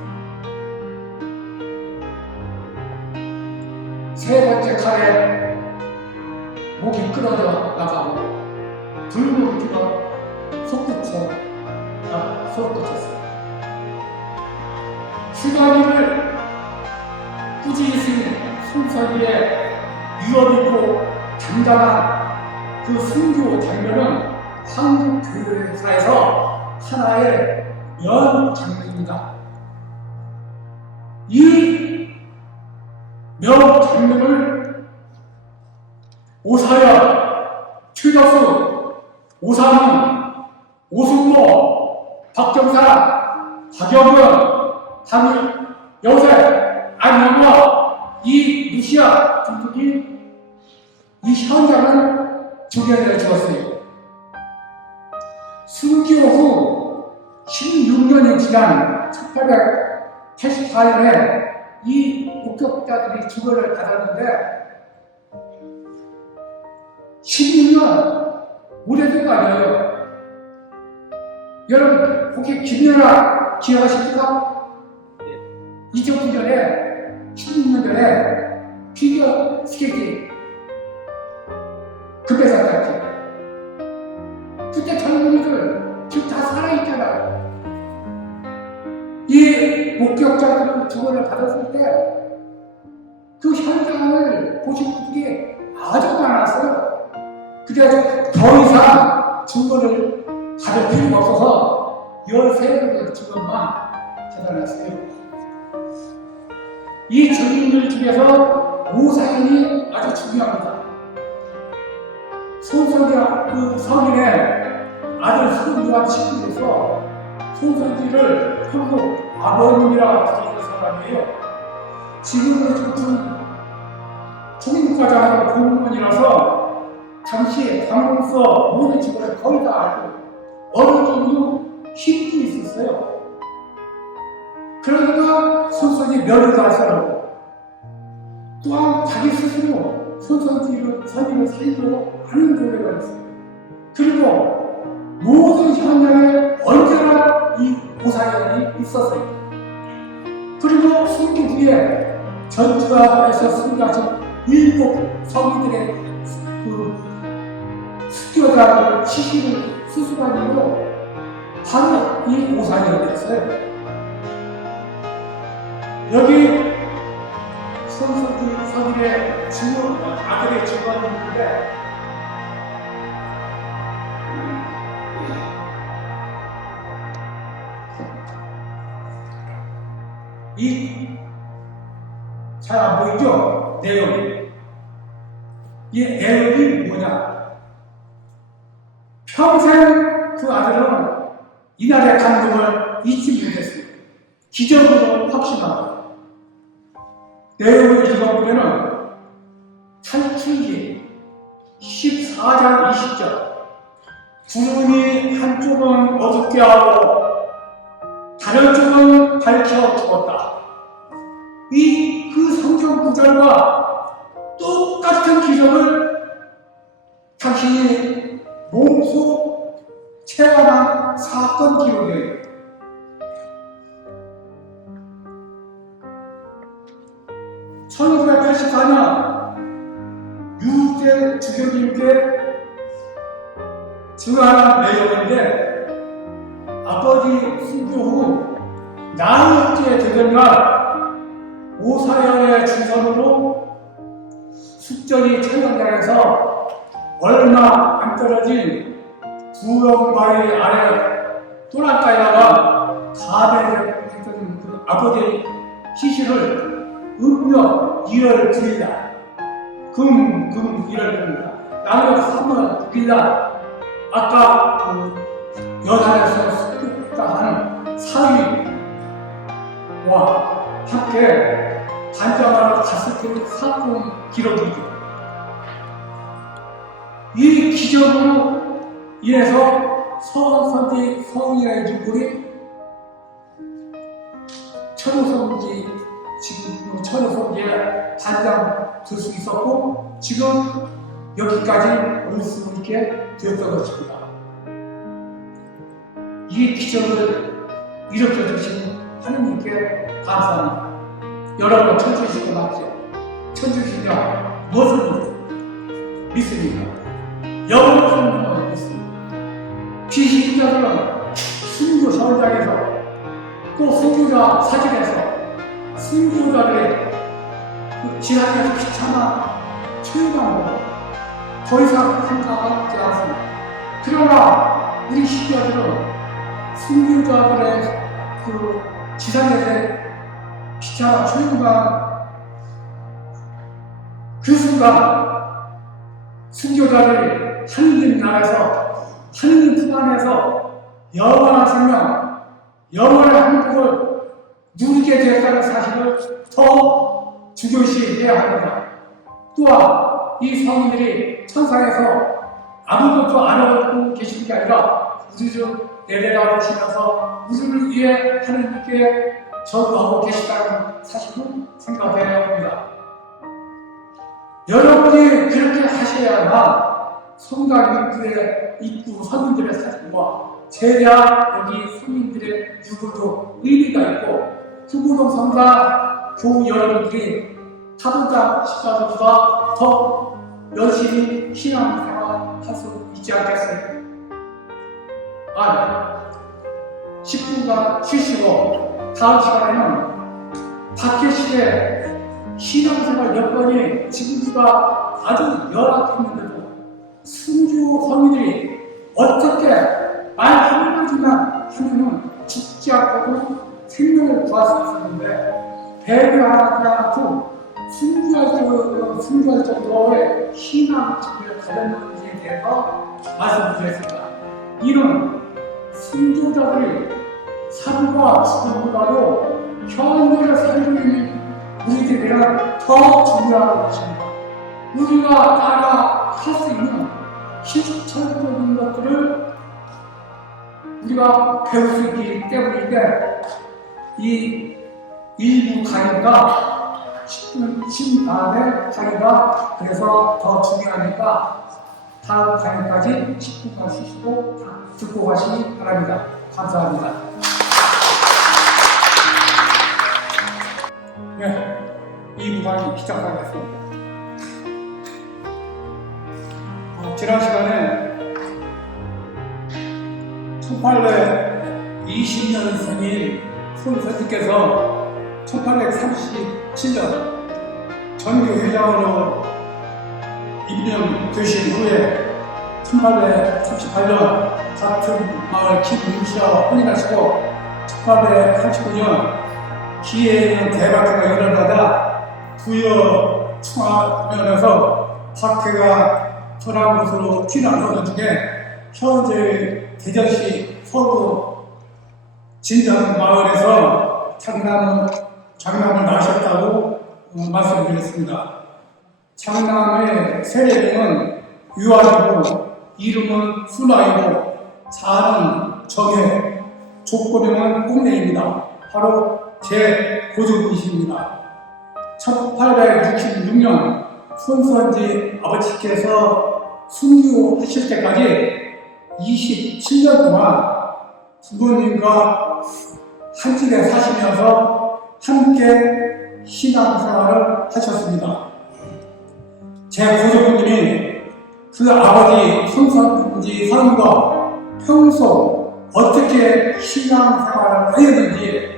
세 번째 칼에 목이 끊어져 나가고 불모기가 솟구쳤어요. 수감이를 꾸준히 쓰는 손선지의 위험있고 당당한 그 순교 장면은 한국교회사에서 하나의 명장면입니다. 이 명장면을 오사연, 최덕수, 오상훈, 오승모, 박정사, 박영근, 한일, 여세, 안영과 이 루시아 등등이 이 현장을 조개를 주었어요. 순교 후 16년이 지난 1884년에 이 목격자들이 주거를 받았는데 16년 오래된 거 아니에요. 여러분 혹시 김연아 기억하십니까? 2000년 전에 16년 전에 피겨 스케이팅 급해서 갔지. 그때 젊은이들 지금 다 살아있잖아요. 이 목격자들 주거를 받았을 때 그 현장을 보신 분들이 아주 많았어요. 그래서 더 이상 증거를 받을 필요가 없어서 13개의 증거만 받아놨어요. 이 증인들 중에서 오사연이 아주 중요합니다. 손선지가 그 성인의 아들 손주와 친구로서 손선지를 평소 아버님이라 부르는 사람이에요. 지금은 총무과장하고 공무원이라서 당시 방송서 모든 직원을 거의 다 알고 어느 정도 힘도 있었어요. 그러니까 손선지 면을 다 쓰라고 또한 자기 스스로 손선지를 살리려고 하는 노력을 했어요. 그리고 모든 현장에 언제나 이 오사연이 있었어요. 그리고 승리 후에 전주에서 승리하신 일곱 성인들의 그 수교자들 시신을 수습한 이유로 바로 이 오산이 됐어요. 여기 성인의 주요 아들의 증언이 있는데 잘 안 보이죠? 내용이. 이 내용이 뭐냐? 평생 그 아들은 이날의 감동을 잊지 못했습니다. 기적으로 확신합니다. 내용을 읽어보면 탈출기 14장 20절 구름이 한쪽은 어둡게 하고 다른 쪽은 밝혀 죽었다. 그 성경 구절과 똑같은 기적을 당신이 몸소 체험한 사건 기록이에요. (1984년) 유대 주교님께 증언한 내용인데 아버지 순교 후 나흘째 되던 날 오사연의 주선으로 숙전이 촬영장에서 얼마 안 떨어진 구렁바위 아래 또랑가에다가 가배를 했던 그 아버지의 시신을 음력 1월 9일날 금 1월 9일날 나는 3월 6일날 아까 그 여산에서 숙교했다 하는 사위와 함께 단장하러 갔을 때의 사건 기록이죠. 이 기적으로 인해서 서원선지 성인의 눈물이 천호성지 지금 천호성지에 단장 될 수 있었고 지금 여기까지 올 수 있게 되었던 것입니다. 이 기적을 일으켜 주신 하느님께 감사합니다. 여러분 천주시고 맞죠? 천주시냐 무엇을 믿습니까? 영원성을 믿습니다. 비신자들은 순교 현장에서 또 순교자 사진에서 순교자들의 그 지하에서 비참한 체험함으로 더 이상 생각하지 않습니다. 그러나 우리 신자들은 순교자들의 그 지상에서의 비참한 체험감 그 순간 순교자들이 하느님 나라에서 하느님 품 안에서 영원한 생명, 영원한 행복을 누리게 되었다는 사실을 더 중요시해야 합니다. 또한 이 성인들이 천상에서 아무것도 안 하고 계시는 게 아니라 우주를 내려다 보시면서 우주를 위해 하느님께 전도하고 계시다는 사실을 생각해야 합니다. 여러분이 그렇게 하셔야만 성당 입구 성인들의 사진과 제자 여기 성인들의 유물도 의미가 있고 구구동 성당 교우 여러분들이 타도장 십자도보다 더 열심히 신앙생활 할 수 있지 않겠습니까? 10분간 쉬시고 다음 시간에는 박해실의 신앙생활 여건이 지금보다 아주 열악했는데도 순교 성인들이 어떻게 말 한마디만 하면은 죽지 않고도 생명을 구할 수 있었는데 배려하지 않고 순교할 정도의 신앙을 가졌는지에 대해서 말씀드리겠습니다. 이는 순교자들이 삶과 죽음보다도 현재를 살고 있는 우리들이랑 더 중요한 것입니다. 우리가 따라 할 수 있는 실천적인 것들을 우리가 배울 수 있기 때문인데 이 일부 강의가 10분 다음에 강의가 그래서 더 중요하니까 다음 강의까지 10분간 쉬시고 듣고 가시기 바랍니다. 감사합니다. 시작하겠습니다. 지난 시간에 1820년생인 손선생께서 1837년 전교회장으로 임명되신 후에 1838년 같은 마을 김문씨와 혼인하시고 1839년 기회에 있는 대박회가 일어나다 부여 충하면에서 박회가 전한 곳으로 튀어나온 중에 현재 대전시 서구 진장 마을에서 장남을 낳으셨다고 말씀드렸습니다. 장남의 세례명은 유아이고 이름은 순아이고 자는 정혜, 족보명은 꽁내입니다. 바로 제 고조분이십니다. 1866년 손수원지 아버지께서 순교하실 때까지 27년 동안 부모님과 한 집에 사시면서 함께 신앙생활을 하셨습니다. 제 고조부님이 그 아버지 손수원지 사님과 평소 어떻게 신앙생활을 하였는지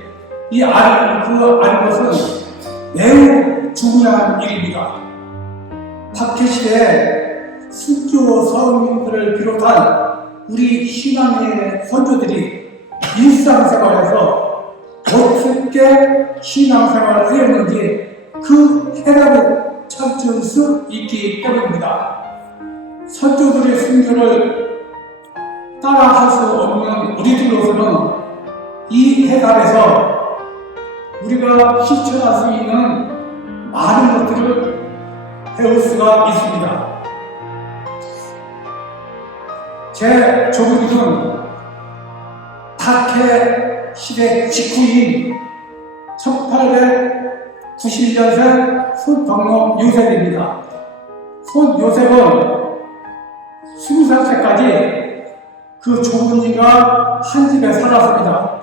그 아는 것은 매우 중요한 일입니다. 박해시대 순교 성인들을 비롯한 우리 신앙의 선조들이 일상생활에서 어떻게 신앙생활을 하였는지 그 해답을 찾을 수 있기 때문입니다. 선조들의 순교를 따라할 수 없는 우리들로서는 이 해답에서 우리가 실천할 수 있는 많은 것들을 배울 수가 있습니다. 제 조부님은 박해 시대 직후인 1891년생 손덕록 요셉입니다. 손 요셉은 20살 때까지 그 조부님과 한 집에 살았습니다.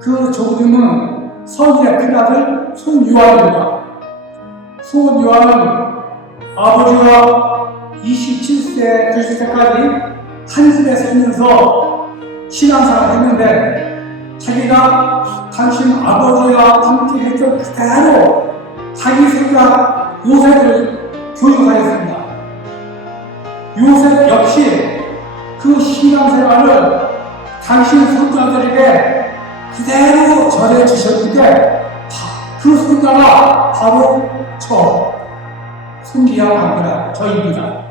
그 조부님은 선의의 큰아들 손유아입니다. 손유아는 아버지와 27세 되실 때까지 한 집에 살면서 신앙생활을 했는데 자기가 당신 아버지와 함께 했던 그대로 자기 생각 요셉을 교육하였습니다. 요셉 역시 그 신앙생활을 당신 손자들에게 그대로 전해주셨는데 그 손자가 바로 손기양 갑니다. 저입니다.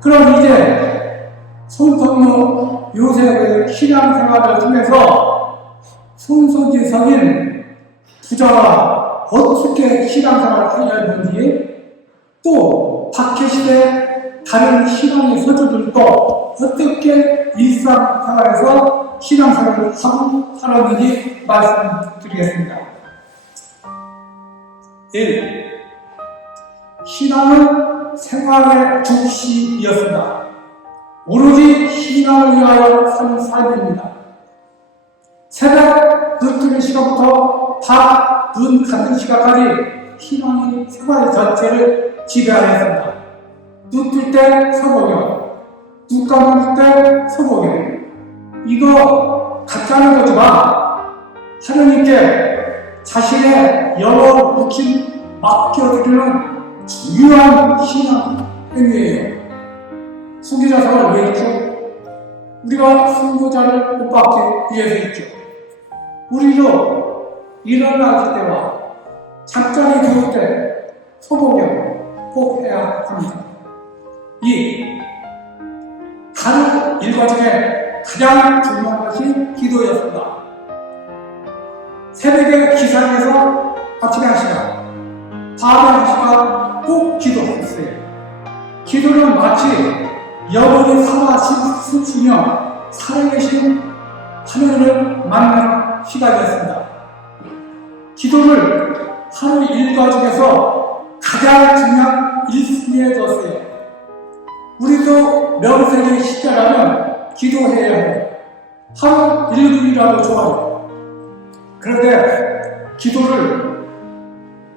그럼 이제 손덕록 요셉의 신앙생활을 통해서 손선지 성인 부자가 어떻게 신앙생활을 하였는지 또 박해시대 다른 신앙의 선조들도 어떻게 일상생활에서 신앙생활을 하고 살았는지 말씀드리겠습니다. 1. 신앙은 생활의 중심이었습니다. 오로지 신앙을 위하여 사는 삶입니다. 새벽 눈 뜨는 시간부터 밤 눈 감는 시간까지 신앙이 생활 전체를 지배하였습니다. 눈 뜰 때 서복경, 눈 감을 때 서복경. 이거 가짜는 거지만 하나님께 자신의 영혼을 묵힌 맡겨드리는 중요한 신앙 행위예요. 순교자 생활을 왜 했죠? 우리가 순교자를 못 받기 위해서 했죠. 우리도 일어나실 때와 잠자리 누울 때 소복경 꼭 해야 합니다. 2. 다른 일과 중에 가장 중요한 것이 기도였습니다. 새벽에 기상해서 아침에 한 시간, 밤에 한 시간 꼭 기도했어요. 기도는 마치 영혼이 살아신 숨쉬며 살아계신 하늘을 만나는 시간이었습니다. 기도를 하루 일과 중에서 가장 중요한 1순위에 뒀어요. 우리도 명색이 십자가면 기도해야 해요. 하루 1분이라도 좋아요. 그런데 기도를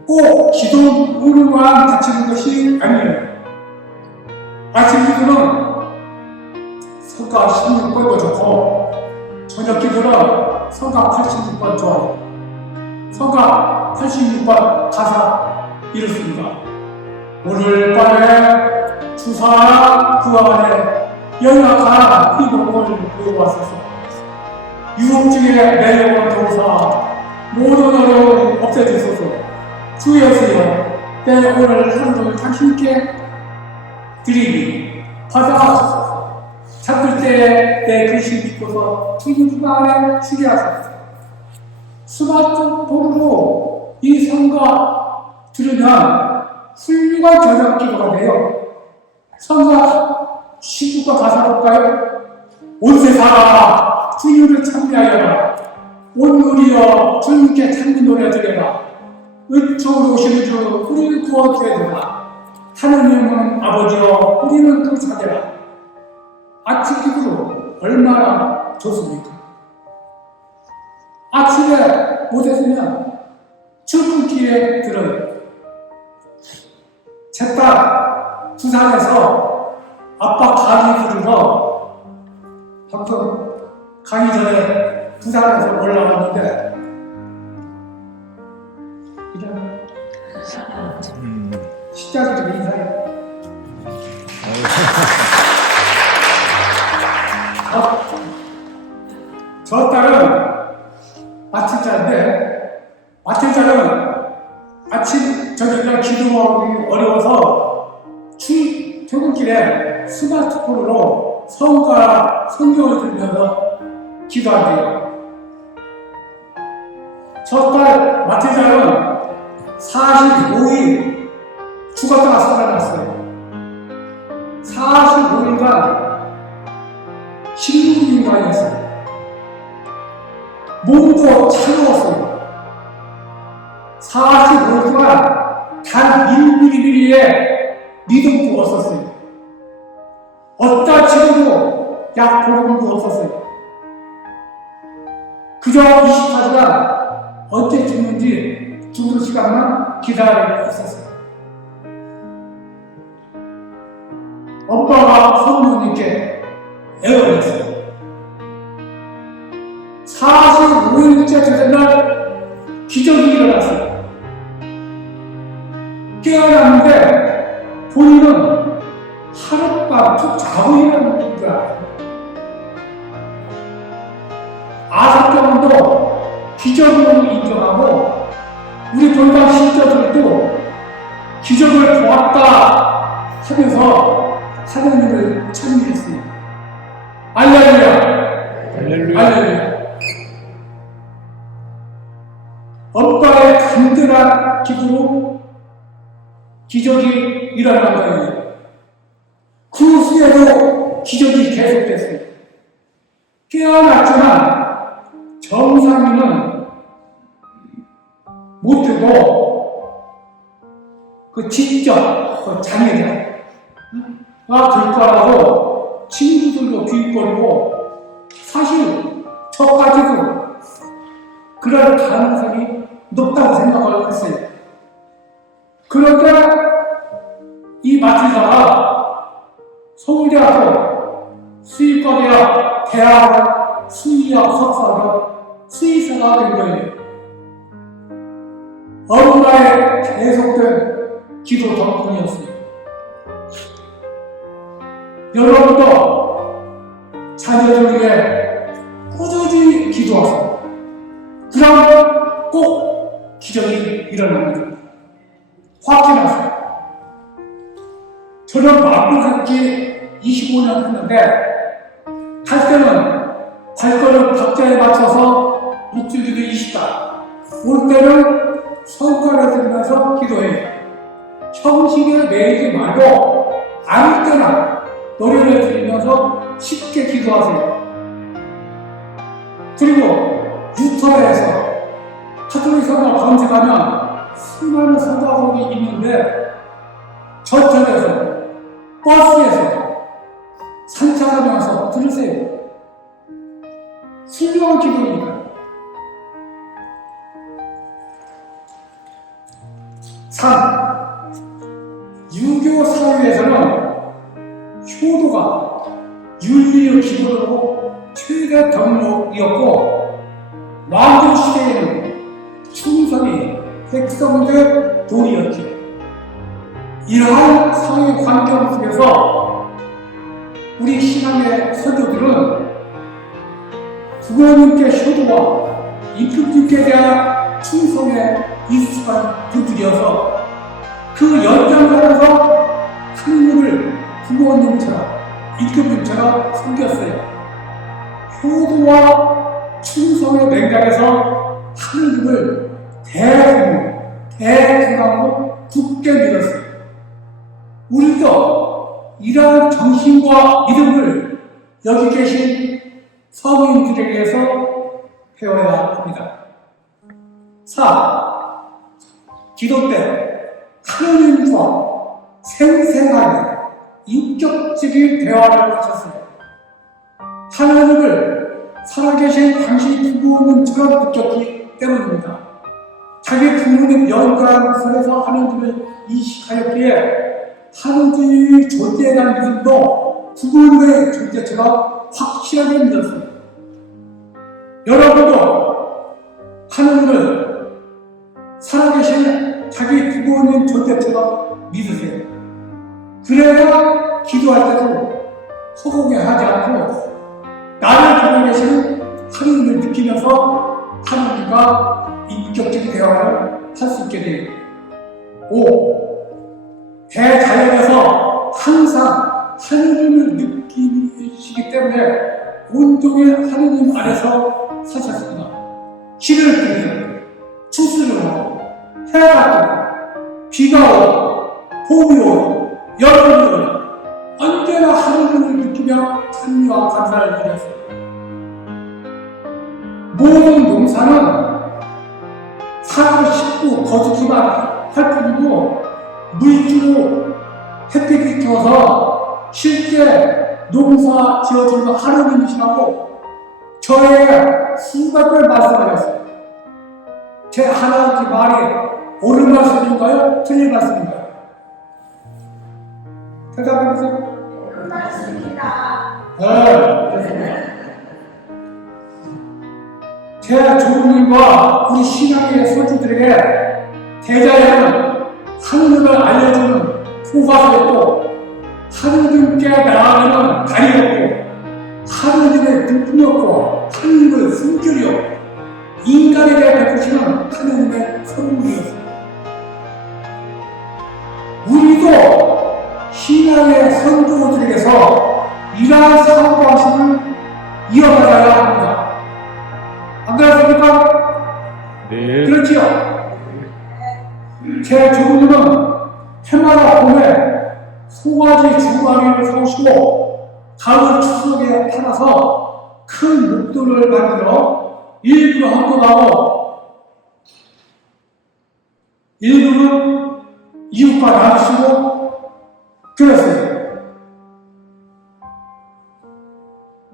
꼭 기도문만 바치는 것이 아니에요. 아침 기도는 성가 16번도 좋고 저녁 기도는 성가 86번 좋아요. 성가 86번 가사 이렇습니다. 오늘 밤에 주사 그 안에 연약한 희곡을 보여왔소서. 유혹중에 내 영혼 도사 모든 어려움 없애주소서. 주 예수여 내 오늘 하루를 당신께 드리니 받아가소서. 잠들 때에 내 글씨 믿고서 주님 안에 쉬게 하소서. 스마트폰으로 이 성가 들으면 훌륭한 저녁 기도가 돼요. 성가 시구가 가사로까요? 온 세상아 주님을 찬미하여라. 온 우리여 주님께 찬미 노래 드려라. 은총으로 오시는 주 우리를 구원하여라. 하느님은 아버지여 우리는 그 자녀라. 아침 기도로 얼마나 좋습니까? 아침에 못했으면 출근길에 들어요. 제 딸 부산에서 아빠 강의 들으러 방금 가기 전에 부산에서 올라왔는데 이런 식자들이 인사해. 저 딸은 마칠자인데 마칠자는 아침 저녁에 기도하기 어려워서 퇴근길에 스마트폰으로 성경을 들으면서 기도한대요. 저 딸 마칠자는 45일 죽었다가 살아났어요. 45일간 신분인간이었어요. 몸도 차가웠어요. 45일 동안 단 1mm의 믿음도 없었어요. 어디다 치료도 약 보험도 없었어요. 그저 24시간 언제 죽는지 죽는 시간만 기다리고 있었어요. 엄마가 성모님께 애원했어요. 45일째 되던 날 기적이 일어났어요. 깨어났는데 본인은 하룻밤 툭 자고 일어나는 거야. 아사병원도 기적으로 인정하고 우리 돌발 신자들도 기적을 보았다 하면서 하나님을 찬미했어요. 할렐루야! 할렐루야! 엄마의 간절한 기도로 기적이 일어난 거예요. 그 후에도 기적이 계속됐어요. 깨어났지만 정상인은 못해도 그 직접 그 장애자가 될 거라고 친구들도 귀걸이고 사실 저까지도 그럴 가능성이 높다고 생각을 했어요. 그런데 이 마치다가 서울대학교 수의과대학 대학 수의학 석사로 수의사가 된 거예요. 엄마의 계속된 기도 덕분이었어요. 여러분도 자녀들 위해 꾸준히 기도하세요. 그럼 꼭 기적이 일어납니다. 확신하세요. 저는 마음고생지 25년 했는데 갈 때는 발걸음 박자에 맞춰서 목줄기도 20단, 올 때는 성과를 들으면서 기도해요. 형식에 매이지 말고 아무 때나 노래를 들으면서 쉽게 기도하세요. 그리고 유튜브에서 카톨릭 성가 검색하면 수많은 성가곡이 있는데 전철에서 버스에서 산책하면서 들으세요. 훌륭한 기도입니다. 3. 유교 사회에서는 효도가 윤리의 기본으로 최대 덕목이었고, 왕조 시대에는 충성이 백성의 도리였죠. 이러한 사회 환경 속에서 우리 신앙의 선조들은 부모님께 효도와 임금님께 대한 충성에 익숙한 분들이어서 그 연장선에서 하느님을 부모님처럼 임금님처럼 섬겼어요. 효도와 충성의 맥락에서 하느님을 대중앙으로 굳게 믿었어요. 우리도 이러한 정신과 믿음을 여기 계신 성인들에게서 배워야 합니다. 4. 기도 때 하느님과 생생하게 인격적인 대화를 하셨어요. 하나님을 살아계신 당신 부모님처럼 느꼈기 때문입니다. 자기 부모님 영광 속에서 하나님을 인식하였기에 하나님의 존재에 대한 믿음도 부모님의 존재처럼 확실하게 믿었습니다. 여러분도 하나님을 살아계신 자기 부모님 존재처럼 믿으세요. 그래야 기도할 때도 허공에 하지 않고 나를 보고 계시는 하나님을 느끼면서 하나님과 인격적인 대화를 할 수 있게 돼요. 5. 대자연에서 항상 하느님을 느끼시기 때문에 온종일 하느님 안에서 사셨습니다. 길을 들으세요. 추수를 하고 해가 뜨고 비가 오고 봄이 오고 여름이 오고 언제나 하느님을 느끼며 찬미와 감사를 드렸어요. 모든 농사는 살고 싶고 거두기만 할 뿐이고 물주로 햇빛이 들어서 실제 농사 지어주는 하느님이시라고 저의 수박을 말씀하셨어요. 제 하나님 말이 옳은 말씀인가요? 틀린 말씀인가요? 대답해보세요. 옳은 말씀입니다. 제 조부님과 우리 신앙의 선주들에게 대자연은 하느님을 알려주는 교과서였고 하느님께 나아가는 다리였고 하느님의 눈이었고 하느님의 숨결이었고 인간에게 베푸시는 하느님의 선물이었습니다. 우리도 신앙의 선조들에게서 이러한 사고방식을 이어나가야 합니다. 안 그렇습니까? 네. 그렇지요? 제 조부님은 해마다 봄에 송아지 주마리를 사오시고 가을 추석에 팔아서 큰 목돈을 만들어 일부는 헌금하고 일부는 이웃과 나누시고 그랬어요.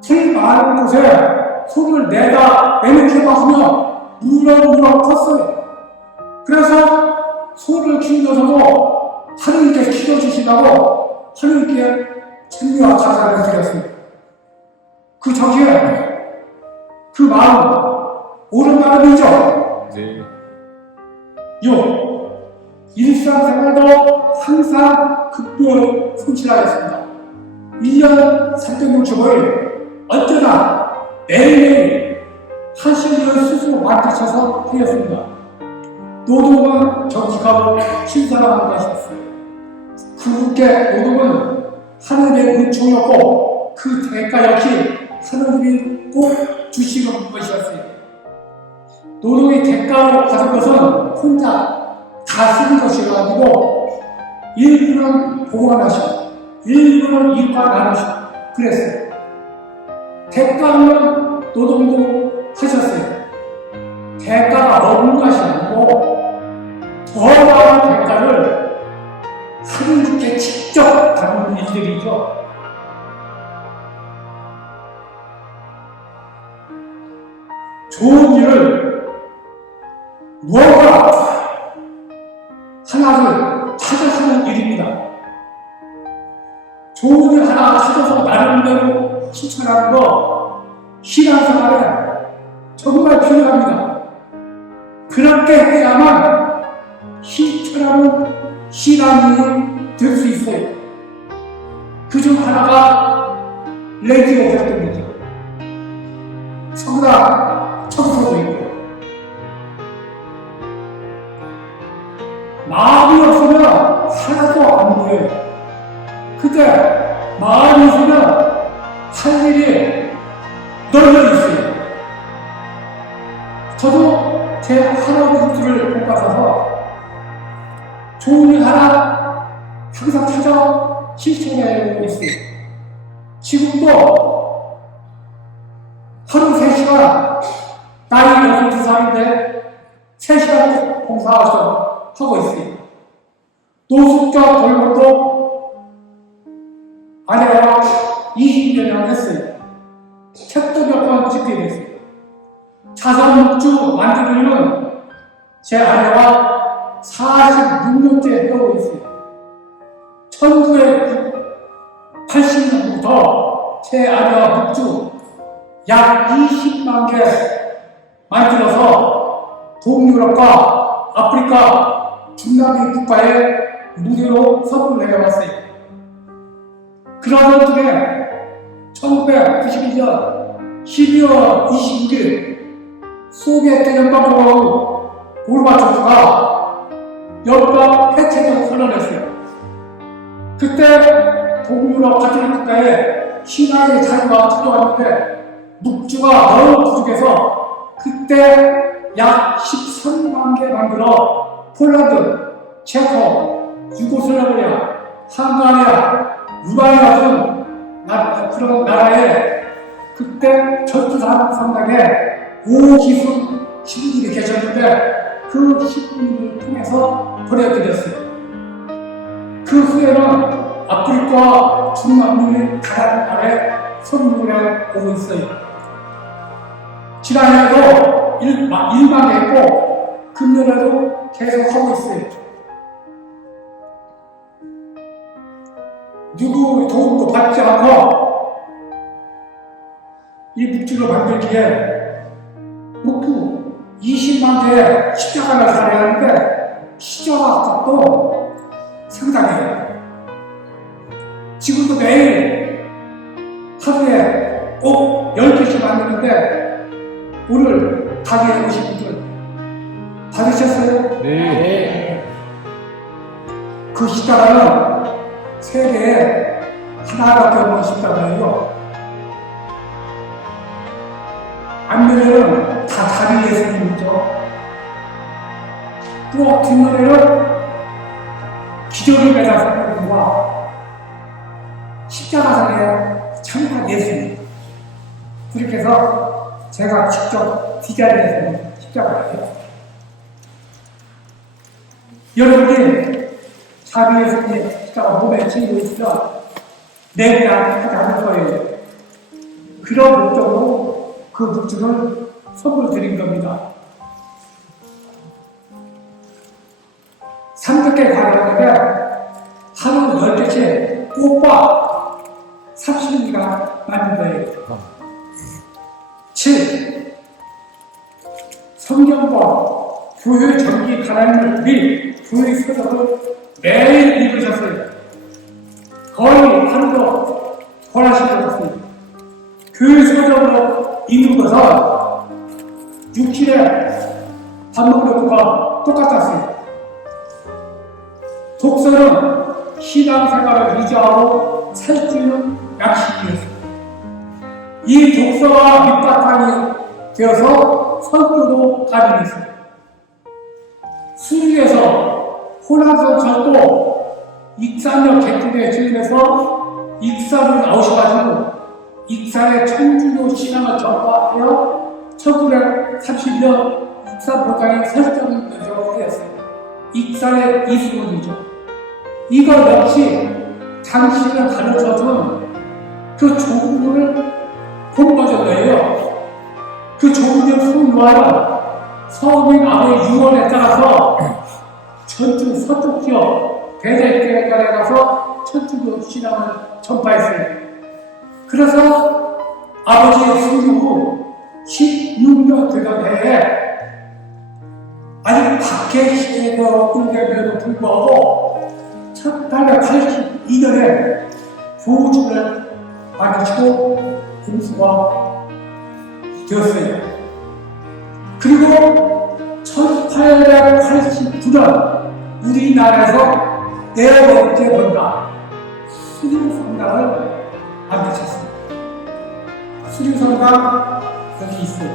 틀 많은 곳에 손을 내놓기만 하면 무럭무럭 컸어요. 그래서 손을 키우면서도 하느님께 키워주시다고 하느님께 찬미와 감사를 드렸습니다. 그 저기에 그 마음 옳은 마음이죠. 네. 6. 일상생활도 항상 극도로 성실하였습니다. 1년 365일 언제나 매일매일 하시는 스스로 맡으셔서 하였습니다. 노동은 정직하고 신사랑한 것이었어요. 그분께 노동은 하느님의 은총이었고 그 대가 역시 하느님이 꼭 주시는 것이었어요. 노동의 대가로 받은 것은 혼자 다 쓰는 것이 아니고 일부는 보관하시고 일부는 이웃과 나누시고 그랬어요. 대가는 노동도 하셨어요. 대가가 없는 것이 아니고 더 많은 대가를 하느님께 직접 받는 일들이죠. 좋은 일을 무언가 하나를 가르쳐서 나름대로 실천하는 거 신앙생활에 정말 필요합니다. 그렇게 해야만 실천하는 신앙인이 될 수 있어요. 그중 하나가 레디오 활동이죠. 성당 청소도 있고 마음이 없으면 하나도 안 보여요. 그때 마음이 있으면 할 일이 널려 있어요. 저도 제 할아버지를 못 받아서 좋은 일 하나 항상 찾아 실천하고 있어요. 지금도 하루 3시간, 나이 12살인데 3시간 봉사하고 있어요. 노숙자 돌봄도 아내가 20년이나 했어요. 책도 몇 번 찍게 됐어요. 자선묵주 만들기는 제 아내가 46년째 하고 있어요. 1980년부터 제 아내와 묵주 약 20만 개 만들어서 동유럽과 아프리카, 중남미 국가에 무료로 선물해 왔어요. 그러던 중에 1991년 12월 26일 소비에트 연방공화국 고르바초프가 연방 해체를 선언했어요. 그때 동유럽 같은 국가에 신화의 자유가 찾아왔는데 묵주가 너무 부족해서 그때 약 13만 개 만들어 폴란드, 체코, 유고슬라비아, 헝가리아, 루마니아 같은 그런 나라에 그때 전투상 상당에 오기순 신분들이 계셨는데 그 신분을 통해서 보내드렸어요. 그 후에는 아프리카 중남미 다른 나라에 선물해 오고 있어요. 지난해에도 일만 했고 금년에도 계속 하고 있어요. 누구 도움도 받지 않고 이 묵주를 만들기에 목표 20만 개의 십자가를 사야 하는데 십자가 값도 상당해요. 지금도 매일 하루에 꼭 10개씩 만드는데 오늘 가게에 오신 분들 받으셨어요? 네. 그 십자가는 세계에 하나밖에 없는 십자가예요. 앞면에는 다 다른 예수님이죠. 또 뒷면에는 기적을 매달았던 분과 십자가상에 참여한 예수님. 그렇게 해서 제가 직접 디자인해서 십자가예요. 여러분이 자비 예수님 십자가 몸에 지니고 있으면 내게 하지 않을 거예요. 그런 목적으로 그 묵주를 선물 드린 겁니다. 300개 가져왔는데 하루 10개씩 꼬박 30일간 맞는 거예요. 7. 성경과 교회 정기 가라앉는 우리 교회 서적을 매일 읽으셨어요. 거의 하루도 권하시지 않았어요. 교회 서적으로 읽는 것은 6일에 밥 먹는 것과 똑같았어요. 독서는 신앙생활을 유지하고 살 수 있는 약식이었어요. 이 독서가 밑바탕이 되어서 선교도 가능했어요. 수리에서 호남선 절도 익산역 개통에 주인해서 익산을 나오셔가지고 익산의 천주교 신앙을 전파하여 1930년 익산 보장에 설정을 내정하였어요. 익산의 이수문이죠. 이거 역시 당신을 가르쳐준 그 조국을 본받은 거예요. 그 조국의 풍요와는 서민 아버의 유언에 따라서 전주 서쪽 지역 대대교회관에 가서 천주교 신앙을 전파했어요. 그래서 아버지의 수유 후 16년 되던 해에 아직 밖에 시대가 끝내면에도 불구하고 1882년에 교주를 받으시고 공수가 되었어요. 그리고 1889년 우리나라에서 네 번째 번당 수리성당을 만드셨습니다. 수리성당 여기 있어요.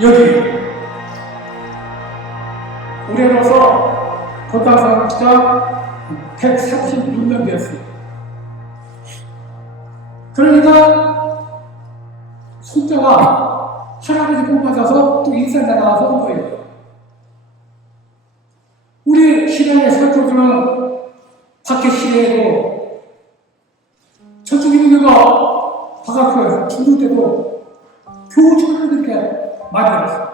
여기 올해로서 본당상기가 136년 되었어요. 그러니까 손자가 할아버지 복 받아서 또 인사가 나와서 온 거예요. 우리 신앙의 설교들은 밖에 시내에도 저쪽에 있는 거 바깥에 중국 때도 교주를 그렇게 만들었어요.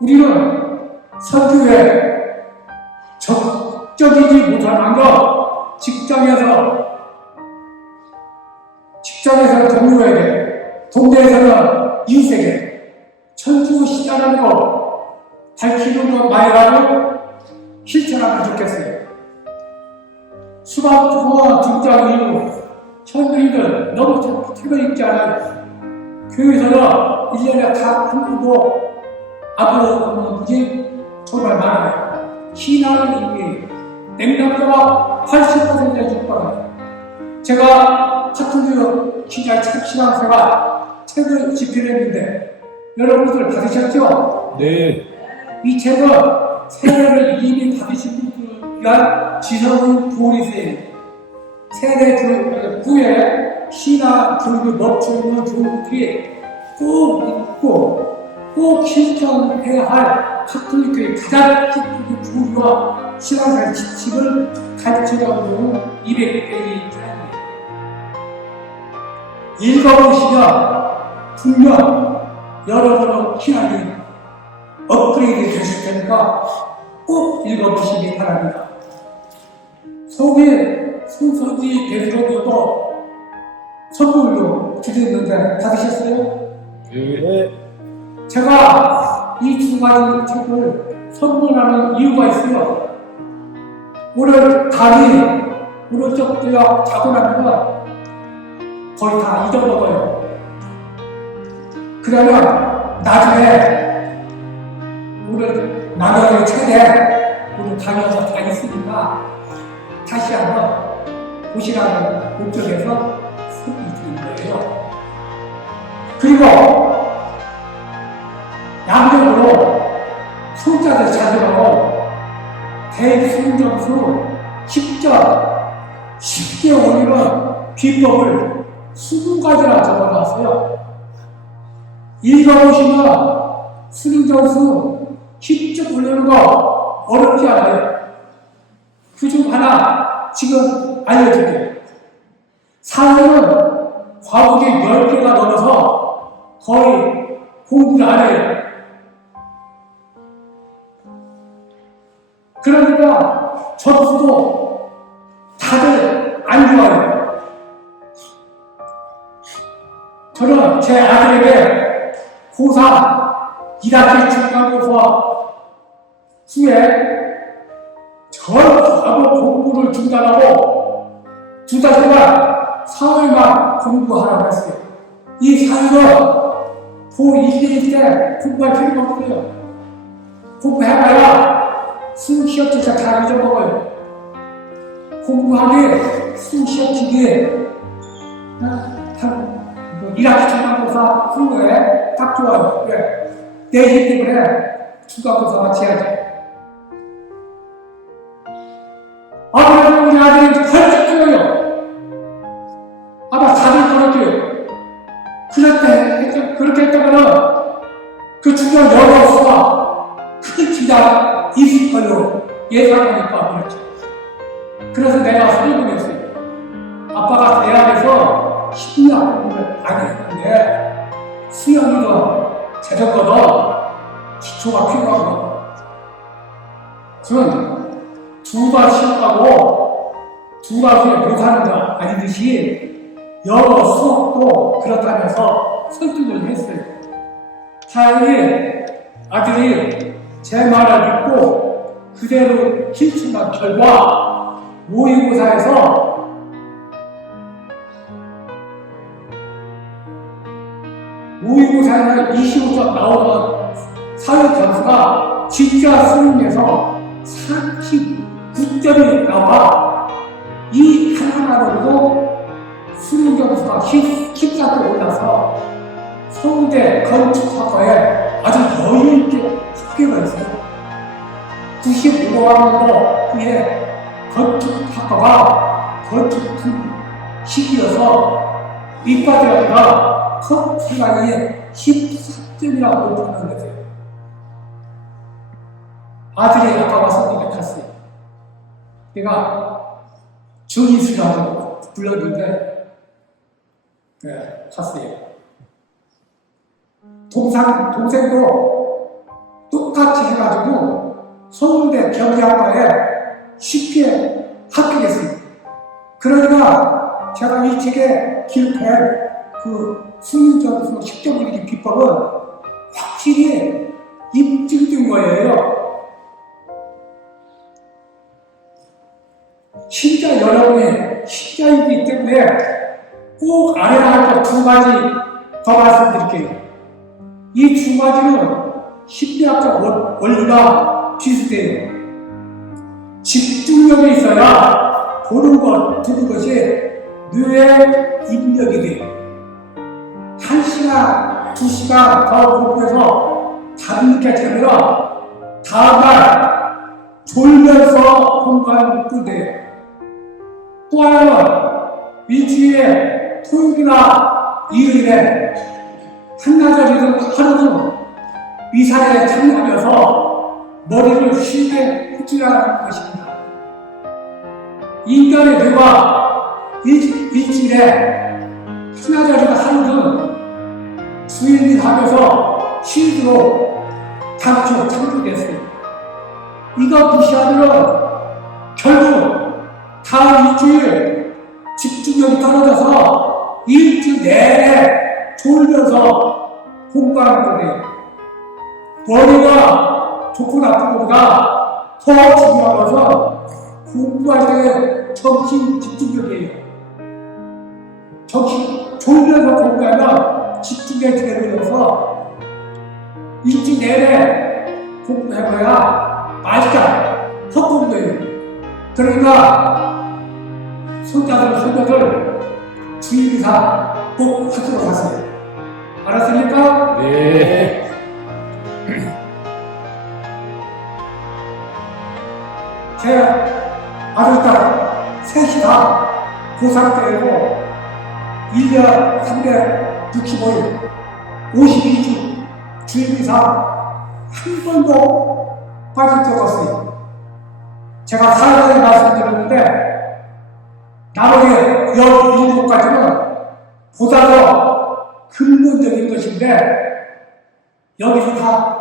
우리는 설교에 적적이지 못할 만큼 직장에서는 동료에게, 동네에서는 이웃에게 천주 시자라는 거 밝히는 것 말이라도 실천하면 좋겠어요. 수박주와 등장 이후 현대인들 너무 책을 읽지 않아요. 교회에서는 1년에 단 한 번도 아무 없는 분이 정말 많아요. 신앙인이 냉담도가 80%에 육박해요. 제가 카톨릭 기자의 신앙생활 책을 집필했는데 여러분들 받으셨죠? 네. 이 책은 세례를 이미 받으신 분들을 위한 지성인 교리세요. 세례 교육 후에 신앙 교육을 멈추는 교육들이 꼭 있고 꼭 실천해야 할 카톨릭교의 가장 기쁜 교리와 신앙생활 지침을 가르쳐가는 200개의 사람이에요. 읽어보시면 분명 여러분의 신앙이 업그레이드 되실 테니까 꼭 읽어보시기 바랍니다. 속에 손서지 베드로도 선물로 드렸는데 받으셨어요? 네. 제가 이 두 가지 책을 선물하는 이유가 있어요. 오늘 달이 오른쪽 뼈 자고 나면 거의 다 잊어먹어요. 그러면 나중에 오늘 나경의 책에 오늘 다녀서 다 있으니까 다시 한번 보시라는 목적에서 선물 드린 거예요. 그리고 양력으로 숫자를 찾으라고 대순정수 10점 쉽게 올리는 비법을 20가지나 적어놨어요. 읽어보시면 순정수 10점 올리는 거 어렵지 않아요. 그중 하나 지금 알려드릴게요. 사회는 과목이 10개가 넘어서 거의 공부를 안 해요. 그러니까 점수도 다들 안 좋아요. 저는 제 아들에게 고3 1학기 중간고사 후에 전부 공부를 중단하고 2달 동안 사회만 공부하라고 했어요. 이 사회는 고1일 때 공부할 필요가 없어요. 공부해봐야 수시험지가 다 잊어먹어요. 공부하기 수시험지기 1학기 중간고사 후에 딱 좋아요. 왜? 내신 때문에 중간고사 같이 해야지. 그래서 우리 아들이 펄쩍 뛰어요. 아마 4일 걸었대요. 그렇게 했다면은 그 중간 영어수가 큰 기자 있을 걸로 예상하니까 그렇죠. 그래서 내가 소리를 냈어요. 아빠가 대학에서 10년 공부를 안 했는데 수영이든 자전거든 기초가 필요하거든. 저는 두가 쉽다고 두가 그냥 못하는 거 아니듯이 영어 수업도 그렇다면서 설득을 했어요. 다행히 아들이 제 말을 듣고 그대로 실천한 결과 모의고사에서 모의고사에는 25점 나오던 사회 점수가 진짜 수능에서 39점이 나와 이 하나만으로도 수능 점수가 14점 올라서 서울대 건축학과에 아주 여유있게 합격을 했어요. 95학년도 그해 건축학과가 건축 시기여서 이과대학가 컵 시간이 13점이라고 보는 거죠. 아들이 아까 와서 이렇게 갔어요. 내가 정의수라고 불렀는데 네, 갔어요. 동생도 똑같이 해가지고 서울대 경제학과에 쉽게 합격했습니다. 그러니까 제가 이 책에 기록한 그 수능점수 10점 올리기 비법은 확실히 입증된 거예요. 진짜 여러분이 신자이기 때문에 꼭 알아야 할 것 두 가지 더 말씀드릴게요. 이 두 가지는 심리학적 원리가 비슷해요. 집중력이 있어야 보는 것, 듣는 것이 뇌의 입력이 돼요. 1시간, 2시간 더 공부해서 다른 게 되면 다음날 졸면서 공부하는 것도 돼요. 또 하나는 일주일에 토요일이나 일요일에 한나절이든 하루든 미사에 참여하면서 머리를 쉽게 후진하는 것입니다. 인간의 뇌가 일주일에 한나절이든 하루든 주일일 하면서 쉬도록 당초 창조됐어요. 이거 무시하면 결국 다음 일주일 집중력이 떨어져서 일주일 내내 졸면서 공부하는 거예요. 머리가 좋고 나쁜 것보다 더 중요한 것은 공부할 때 정신 집중력이에요. 졸면서 공부하면 집중력이 되면서 일주일 내내 공부해봐야 말까 헛공부예요. 그러니까 손자들 주의사 꼭 하도록 하세요. 알았습니까? 네. 제 아들딸 셋이 다 고3 때이고 1년 365일 52주 주일이사 한 번도 빠질 적 없어요. 제가 살살이 말씀드렸는데 나머지 17가지는 보다 더 근본적인 것인데 여기서 다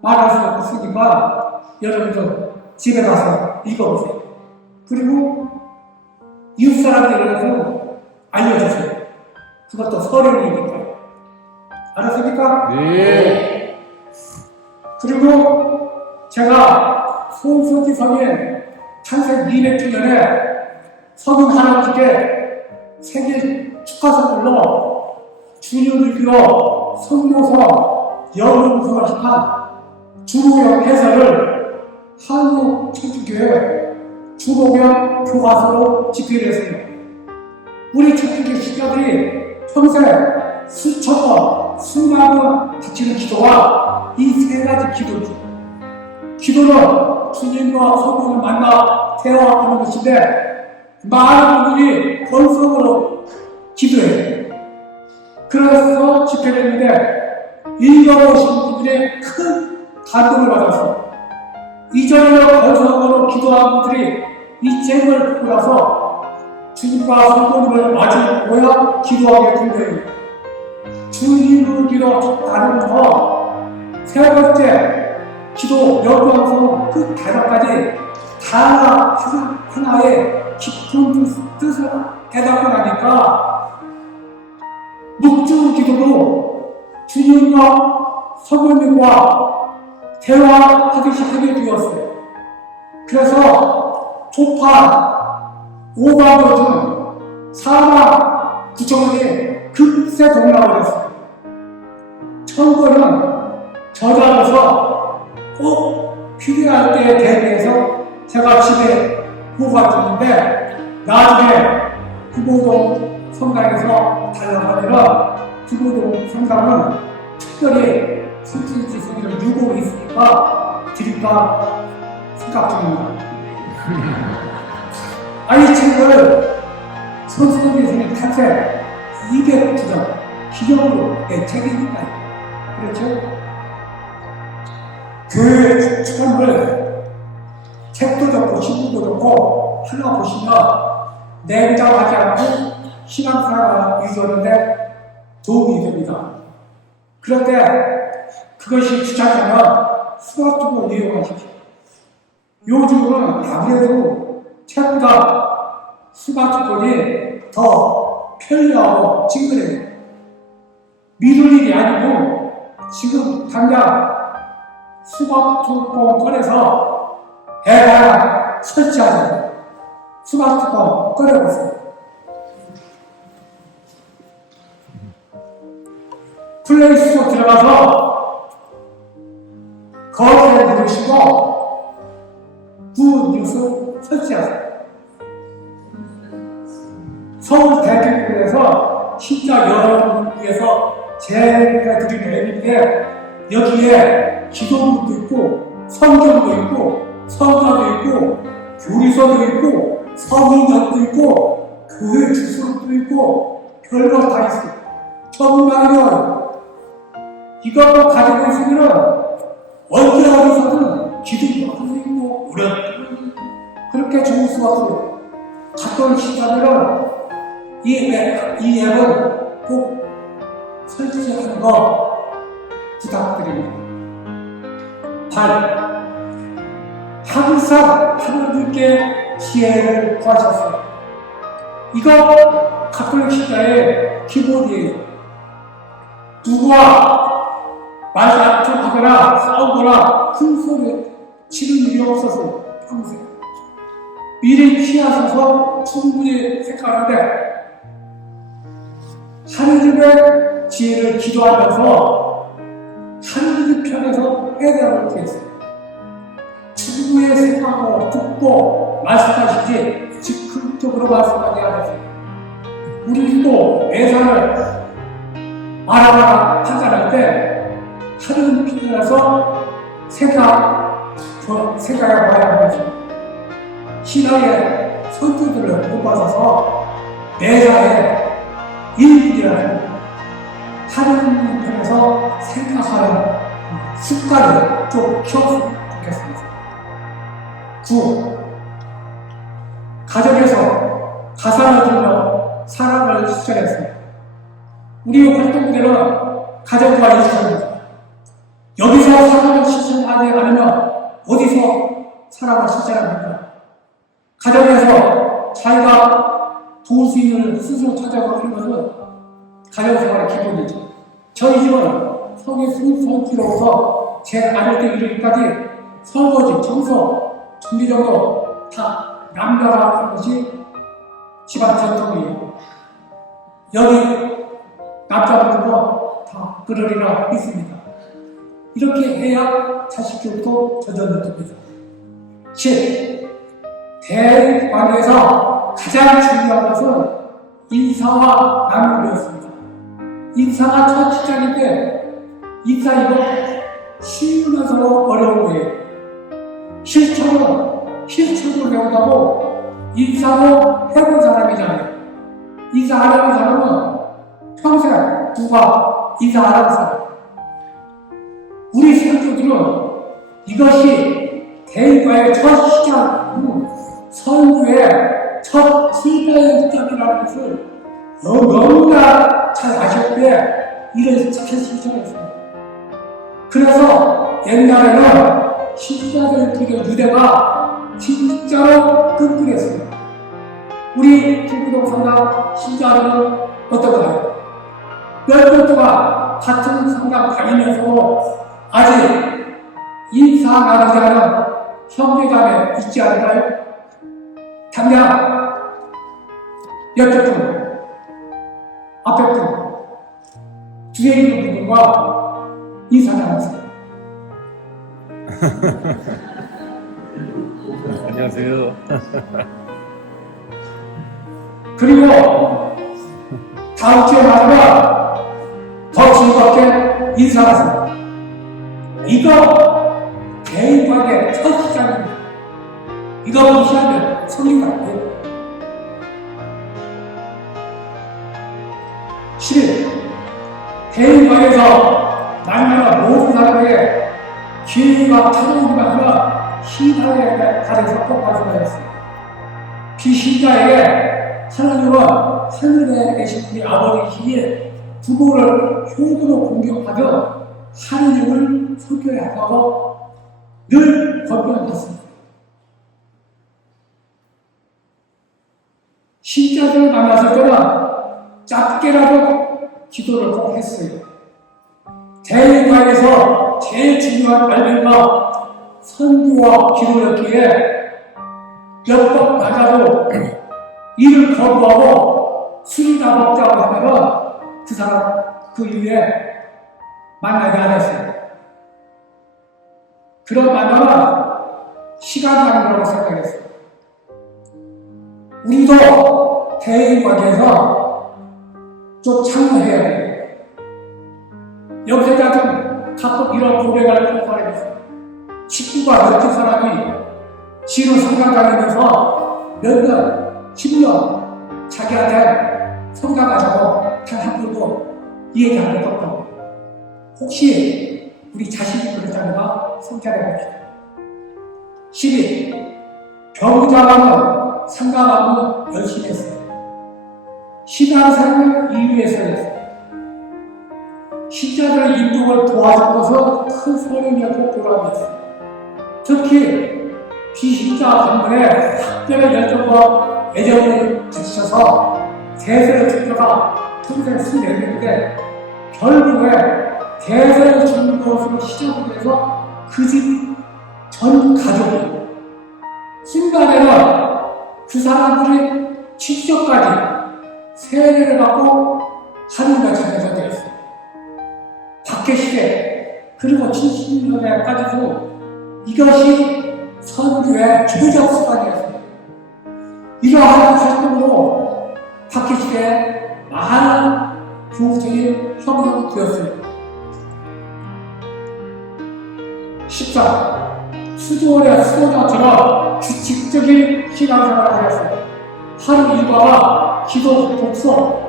말할 수 없으니까 여러분도 집에 가서 읽어보세요. 그리고 이웃 사람들에게도 알려주세요. 그것도 서령이니까요. 알았습니까? 네. 그리고 제가 송석기 성인 탄생 200주년에 성인 할아버지께 생일 축하 선물로 주님을 성모서 영웅성을 한 주보영 해설을 한국천주교회 주보영 교과서로 집필을 했어요. 우리 천주교 신자들이 평생 수천 번, 수만 번 바치는 기도와 이 세 가지 기도죠. 기도는 주님과 성령을 만나 대화하는 것인데 많은 분들이 건성으로 기도해요. 그래서 집회를 했는데 읽어보신 분들의 큰 감동을 받았어. 이전에 건성으로 기도한 분들이 이 책을 듣고 나서 주님과 성령님을 마주 보여 기도하게 된 거예요. 주님을 기도 나누면서 세 번째 기도 명령성 그 대답까지 사나 하나의 깊은 뜻을 깨닫고 나니까 묵주 기도도 주님과 성령님과 대화하듯이 하게 되었어요. 그래서 조판, 오방도 중 사나 구청에 급세 동락을 청구는 저자로서 꼭 필요할 때에 대비해서 제가 집에 보관했는데 나중에 구보동 성당에서 달라가면 구보동 성당은 특별히 선지지성이를 유고 있으니까 드릴까 생각 중입니다. 이 책을 선지지성의 탄생 209년 기념으로 내 책이니까요. 그렇죠? 교회 축원을 책도 좋고 신문도 좋고 하나 보시면 냉정하지 않고 신앙생활을 유지하는데 도움이 됩니다. 그런데 그것이 귀찮으면 스마트폰 이용하십시오. 요즘은 아무래도 책보다 스마트폰이 더 편리하고 친근해요. 미룰 일이 아니고 지금 당장 스마트폰 꺼내서 애가 설치하자. 스마트폰 꺼내보세요. 플레이스토어 들어가서 거기에 누르시고 뉴스 설치하세요. 서울대학교에서 진짜 여러분을 위해서 제가 드린 앱인데 여기에 기도문도 있고 성경도 있고 성가도 있고 교리서도 있고 성인전도 있고 교회 주소도 있고 별거 다 있어요. 정말요. 이것도 가지고 있으면 언제 어디서든 기도도 할 수 있고 그렇게 좋을 수가 없어요. 가끔 시간에는 이 앱은 꼭 설치하는 거 부탁드립니다. 8. 항상 하나님께 지혜를 구하셨어요. 이거 가톨릭 신자의 기본이에요. 누구와 말다툼하거나 싸우거나 큰 소리 치는 일이 없어서 평생 미리 피하셔서 충분히 생각하는데 하느님의 지혜를 기도하면서 하느님 편에서 해결을 했어요. 충분히 생각하고 듣고 말씀하시지 즉흥적으로 말씀하지 않으세요. 우리도 매사를 말하거나 판단할 때 하느님 편에서 생각해 봐야 하면서 신앙의 선두들을 못 받아서 매사에 일일이라는 하느님 편에서 생각하는 습관을 좀 키웠으면 좋겠습니다. 9. 가정에서 가사를 들으며 사랑을 실천했습니다. 우리 활동들은 가정과 일상입니다. 여기서 사랑을 실천하지 않으면 어디서 사랑을 실천합니까? 가정에서 자기가 도울 수 있는 스스로 찾아가는 것은 가정생활의 기본이죠. 저희 집은 성지로부터 제 아들 때 이르기까지 설거지, 청소, 정리정도 다 남자가 하는 것이 집안 전통이에요. 여기 남자분들도 다 그러리라 믿습니다. 이렇게 해야 자식들도 전전을 둡니다. 10. 대관계에서 가장 중요한 것은 인사와 나눔이었습니다. 인사가 첫 시작인데 인사 이거 쉬우면서 어려운 거예요. 실천을 배운다고 인사도 해본 사람이잖아요. 인사 안 해본 사람은 평생 누가 인사 안 하는 사람. 우리 선조들은 이것이 대인과의 첫 시작이고 선교의 첫 출발점이라는 것을 너무나 잘 아셨기에 이를 잘 실천했습니다. 그래서 옛날에는 신자들끼리 유대가 진짜로 끈끈했습니다. 우리 중구동 성당 신자들은 어떨까요? 몇 년 동안 같은 성당 다니면서도 아직 인사 나누지 않은 형제자매 있지 않을까요? 당장 옆에 분, 앞에 분, 뒤에 있는 분들과 인사 나누세요. 안녕하세요. 그리고 다음 주에 마지막 더 즐겁게 인사하세요. 이거 개인관계 첫 시작입니다. 이거 무시하면 성리가 안 돼요. 10일 개인관계에서 만나는 모든 사람에게 기회가 타고오기만 하면 신하에게 가려서 똑바로 하였습니다. 비신자에게 하나님은 하늘에 계신 우리 아버지시기에 부모를 효도로 공격하며 하느님을 섬겨야 한다고 늘 권면했습니다. 신자들을 만났을 때는 짧게라도 기도를 꼭 했어요. 대인관에서 제일 중요한 말들과 선교와 기도였기에 몇 번 나가도 일을 거부하고 술이나 먹자고 하면은 그 사람 그 이후에 만나지 않았어요. 그런 만남은 시간 낭비라고 생각했어요. 우리도 대인관계에서 좀 참여해야 돼요. 여기서 좀 가끔 이런 고백을 하는 사람이 있어요. 식구가 몇십 사람이 지로 성당 다니면서 몇 년, 10년 자기한테 성당 가자고 단 한 번도 이 얘기 안 했었다고. 혹시 우리 자신이 그랬다면 성찰해 봅시다. 12. 병자만은 상가만은 열심히 했어요. 신앙생활 이유에서였어요. 신자들의 인도를 도와준 것은 큰 소림이었고 보람이었어요. 특히 비신자 관문에 특별한 열정과 애정을 붙이셔서 대세를 지켜가 평생 수행했는데 결국에 대세를 주는 것으로 시작을 해서 그 집 전 가족이 순간에는 그 사람들이 직접까지 세례를 받고 하늘과 자녀가 되었어요. 박해시대 그리고 70년에까지도 이것이 선교의 최적 수단이었습니다. 이러한 활동으로 박해시대에 많은 교우들이 형성이 되었어요. 14. 수도원의 수도자처럼 규칙적인 신앙생활을 하였어요. 하루 일과와 기도, 독서,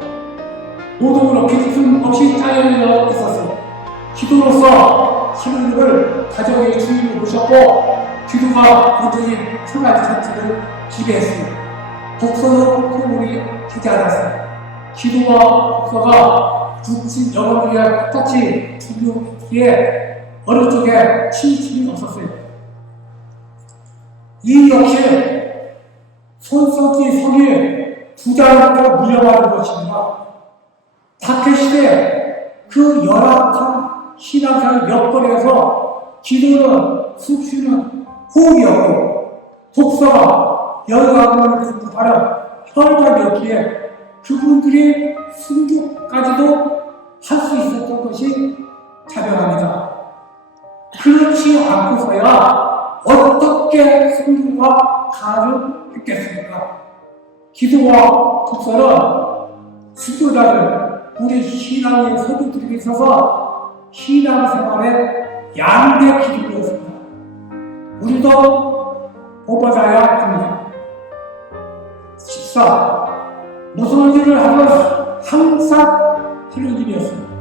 노동으로 빈틈 없이 짜여져 있었어요. 기도로서 하느님을 가정의 주인으로 모셨고 기도가 온전히 생활 전체를 지배했습니다. 독서는 소홀히 하지 않았습니다. 기도와 독서가 육신 영혼을 위해 똑같이 중요했기에 어느 쪽에 치우침이 없었어요. 이 역시 손석희 성이 부자로부터 물려받은 것입니다. 박해시대 그 열악한 신앙생활 여건에서 기도는 숙취는 호흡이었고 독서가 영감을 공부하는 혈관이었기에 그분들이 순교까지도 할 수 있었던 것이 자명합니다. 그렇지 않고서야 어떻게 순교가 가능했겠습니까? 기도와 독서는 순교자들 우리 신앙의 서두들에게 있어서 신앙생활의 양대 기둥이었습니다. 우리도 뽑아줘야 합니다. 14. 무슨 일을 하면 항상 하는 일이었습니다.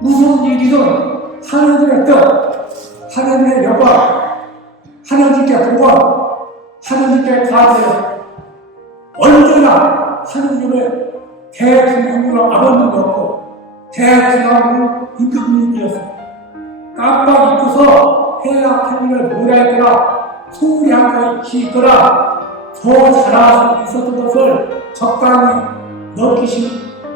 무슨 일이든 하나님의 뜻, 하나님의 영광, 하나님께 복원, 하나님께 감사해요. 언제나 하나님을 대중앙으로 아버님이었고 대중앙으로 임금님이었습니다. 깜빡 잊고서 해야 할 일을 뭐라 했더라 소홀히 하고 있거나 더 잘할 수 있었던 것을 적당히 넘기신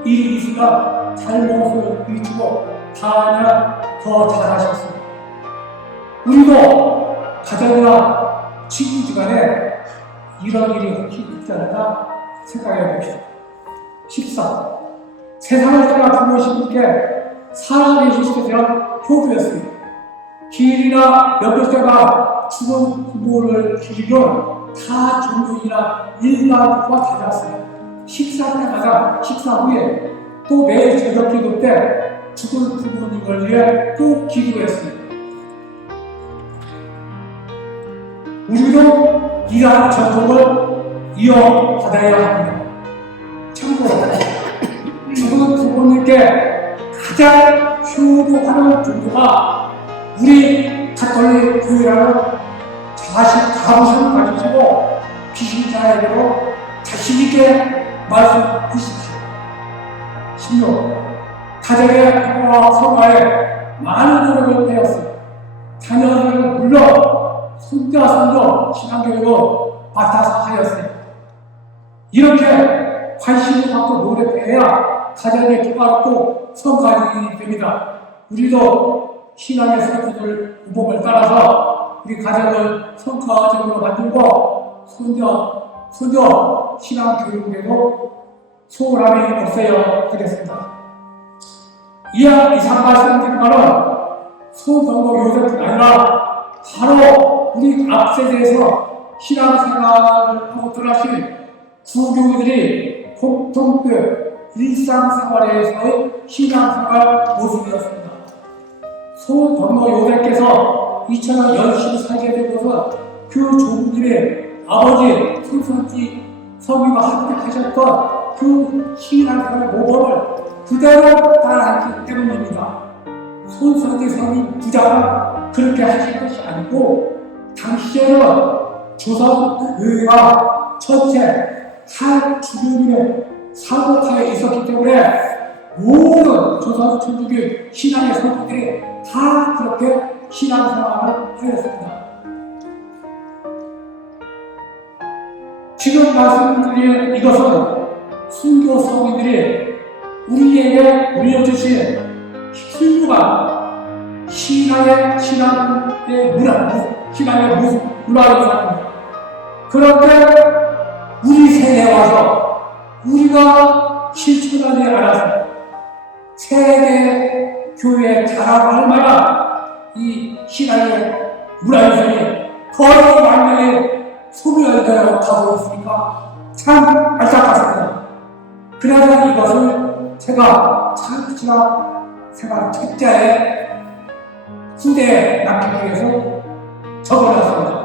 일이 있으나 잘못을 비추고 다하면 더 잘하셨습니다. 우리도 가정이나 친구지간에 이런 일이 혹시 있지 않나 생각해 봅시다. 14. 세상을 떠나 부모신 분께 사랑해 주시게 대한 효도였습니다. 기일이나 몇몇 때가 죽은 부모를 기리면 다 종교이나 일반과 달랐습니다. 식사 때마다 식사 후에 또 매일 저녁 기도 때 죽은 부모님을 위해 꼭 기도했습니다. 우리도 이러한 전통을 이어받아야 합니다. 참고로 죽은 부모님께 가장 효도하는 종교가 우리 가톨릭 교회라는 자부심을 가지시고 비신자에게로 자신있게 말씀하십시오. 16. 가정의 평화와 성화에 많은 노력을 배웠습니다. 자녀들은 물론 손자, 손녀 신앙교육을 맡아서 하였습니다. 이렇게 관심을 갖고 노력해야 가정의 평화롭고 성가정이 됩니다. 우리도 신앙의 선구들 우범을 따라서 우리 가정을 성가정으로 만들고 손녀 신앙 교육에도 소홀함이 없어야 하겠습니다. 이상 말씀드린 말은 소선거 요새뿐 아니라 바로 우리 앞세대에서 신앙생활을 하고 들어가신 구교들이 공통된 일상생활에서의 신앙생활 모습이었습니다. 소선거 요새께서 2000년 열심히 살게 된 것은 그 조부들의 아버지 손선지 성유가 함께 하셨던 그 신앙생활 모범을 그대로 따라했기 때문입니다. 손선지 성이 부자가 그렇게 하신 것이 아니고 당시에는 조선 교회가 전체 한 주변에 사고하에 있었기 때문에 모든 조선 천주교 신앙의 성도들이 다 그렇게 신앙생활을 하였습니다. 지금 말씀드린 이것은 순교 성인들이 우리에게 물려주신 훌륭한 신앙의 문화입니다. 그런데 우리 세대에 와서 우리가 실천하지 않아서 세계 교회에 자랑할 만한 이 신앙의 문화유산이 거의 완전히 소멸되어 가고 있으니까 참 안타깝습니다. 그래서 이것을 제가 창치나 생활 책자에 후대에 남기기 위해서 적어놨습니다.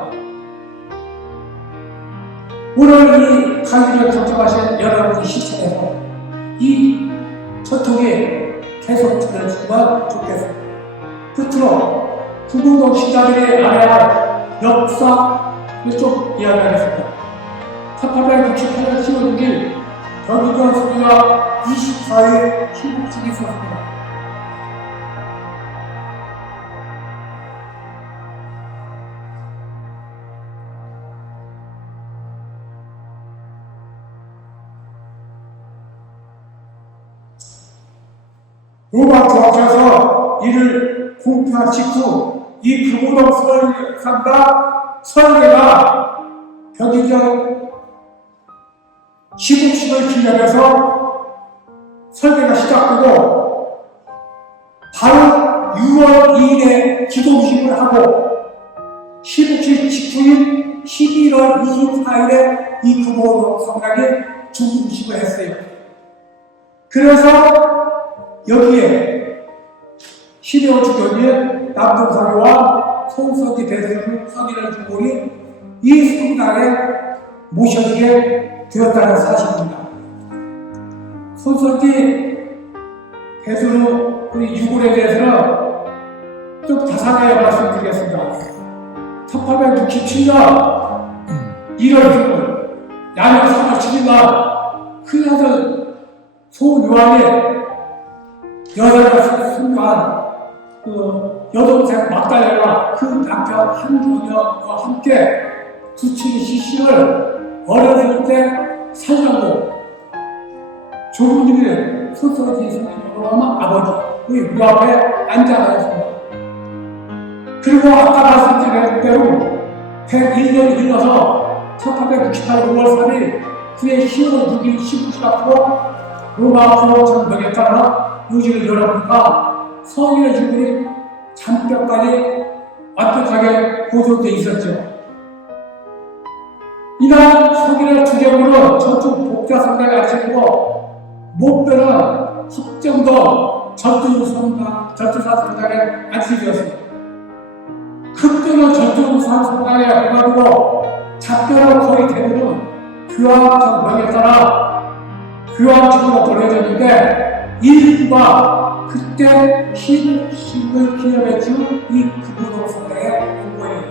오늘 이 강의를 경청하신 여러분이 시청해서 이 전통이 계속 전해주시면 좋겠습니다. 끝으로 구공동 신자들이 알아야 할 역사를 좀 이야기하겠습니다. 1868년 10월 6일 경희경 수녀가 24일 신국식이 있었습니다. 로마 교황께서 이를 공표한 직후 이 구공동 설계가 경희경 시국식을 기념해서 설계가 시작되고 바로 6월 2일에 기도식을 하고 시국식 직후인 11월 24일에 이 구공동 성당에 중심식을 했어요. 그래서 여기에 시대오 주교님 남동사교와 송선지 대승 서기를 주보니 이 성당에 모셔지게 되었다는 사실입니다. 손선지 대수로 우리 유골에 대해서는 좀 자세하게 말씀드리겠습니다. 1867년 1월 6일 양력 3월 7일날 큰아들 소요한의 여자가 순간 여동생 막달레가 그 남편 한경영과 함께 부친 시신을 어렸을 때 살려고 조부님이 소설지 성경으로 하면 아버지 우리 앞에 앉아가셨습니다. 그리고 아까 말씀드린 대로 101년이 흘러서 1868년 5월 3일 그의 10월 6일 시부시 앞으로 로마 교황청벽에 따라 요지를 열어보니까 성인의 주문이 잔뼈까지 완벽하게 보존되어 있었죠. 이날 성인의 주경으로 저쪽 복자성당에 앉히고 목뼈는 합정도 전투사 성당에 앉히되었습니다. 흑뼈는 전투사 성당에 해가지고 잡뼈는 거의 대부분 교황청벽에 따라 교황청으로 보내졌는데 일부가 그때 신을 기념해 준 이 구부동 성당에 온 거예요.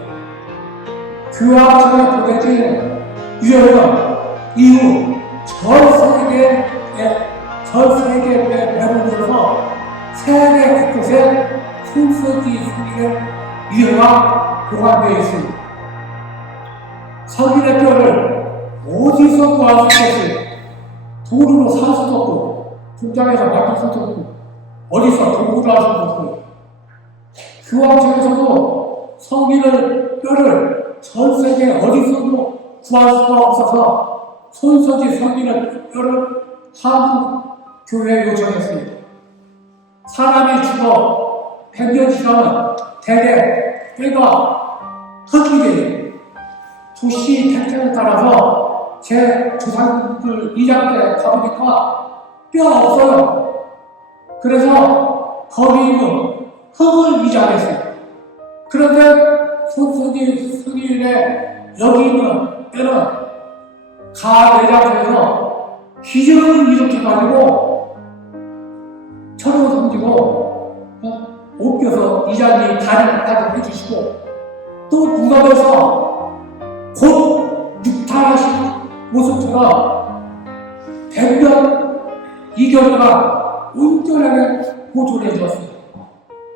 교황청에 보내진 유혈은 이후 전 세계에 배분되어서 세계 곳곳에 손석희 성인의 유혈가 보관되어 있습니다. 성인의 뼈를 어디서 구할 수 있겠어요? 도루로 살 수도 없고 공장에서 만들 수도 없고 어디서 도구를 할 수도 없고 교황청에서도 성인의 뼈를 전 세계 어디서도 구할 수가 없어서 손석희 성인의 뼈를 한국 교회에 요청했습니다. 사람이 죽어 100년 지나면 대개 뼈가 흙이 도시 특징에 따라서 제 조상들 이장 때 가보니까 뼈가 없어요. 그래서 거기 있는 흙을 이장했어요. 그런데 손석희 성인의 여기 있는 뼈는 가내장에서 기적을 일으켜가지고 철로 섬기고 옮겨서 이장이 다리까지 해주시고 또 무덤에서 곧 육탄하신 모습처럼 100년 2개월간 온전하게 보존해 주었습니다.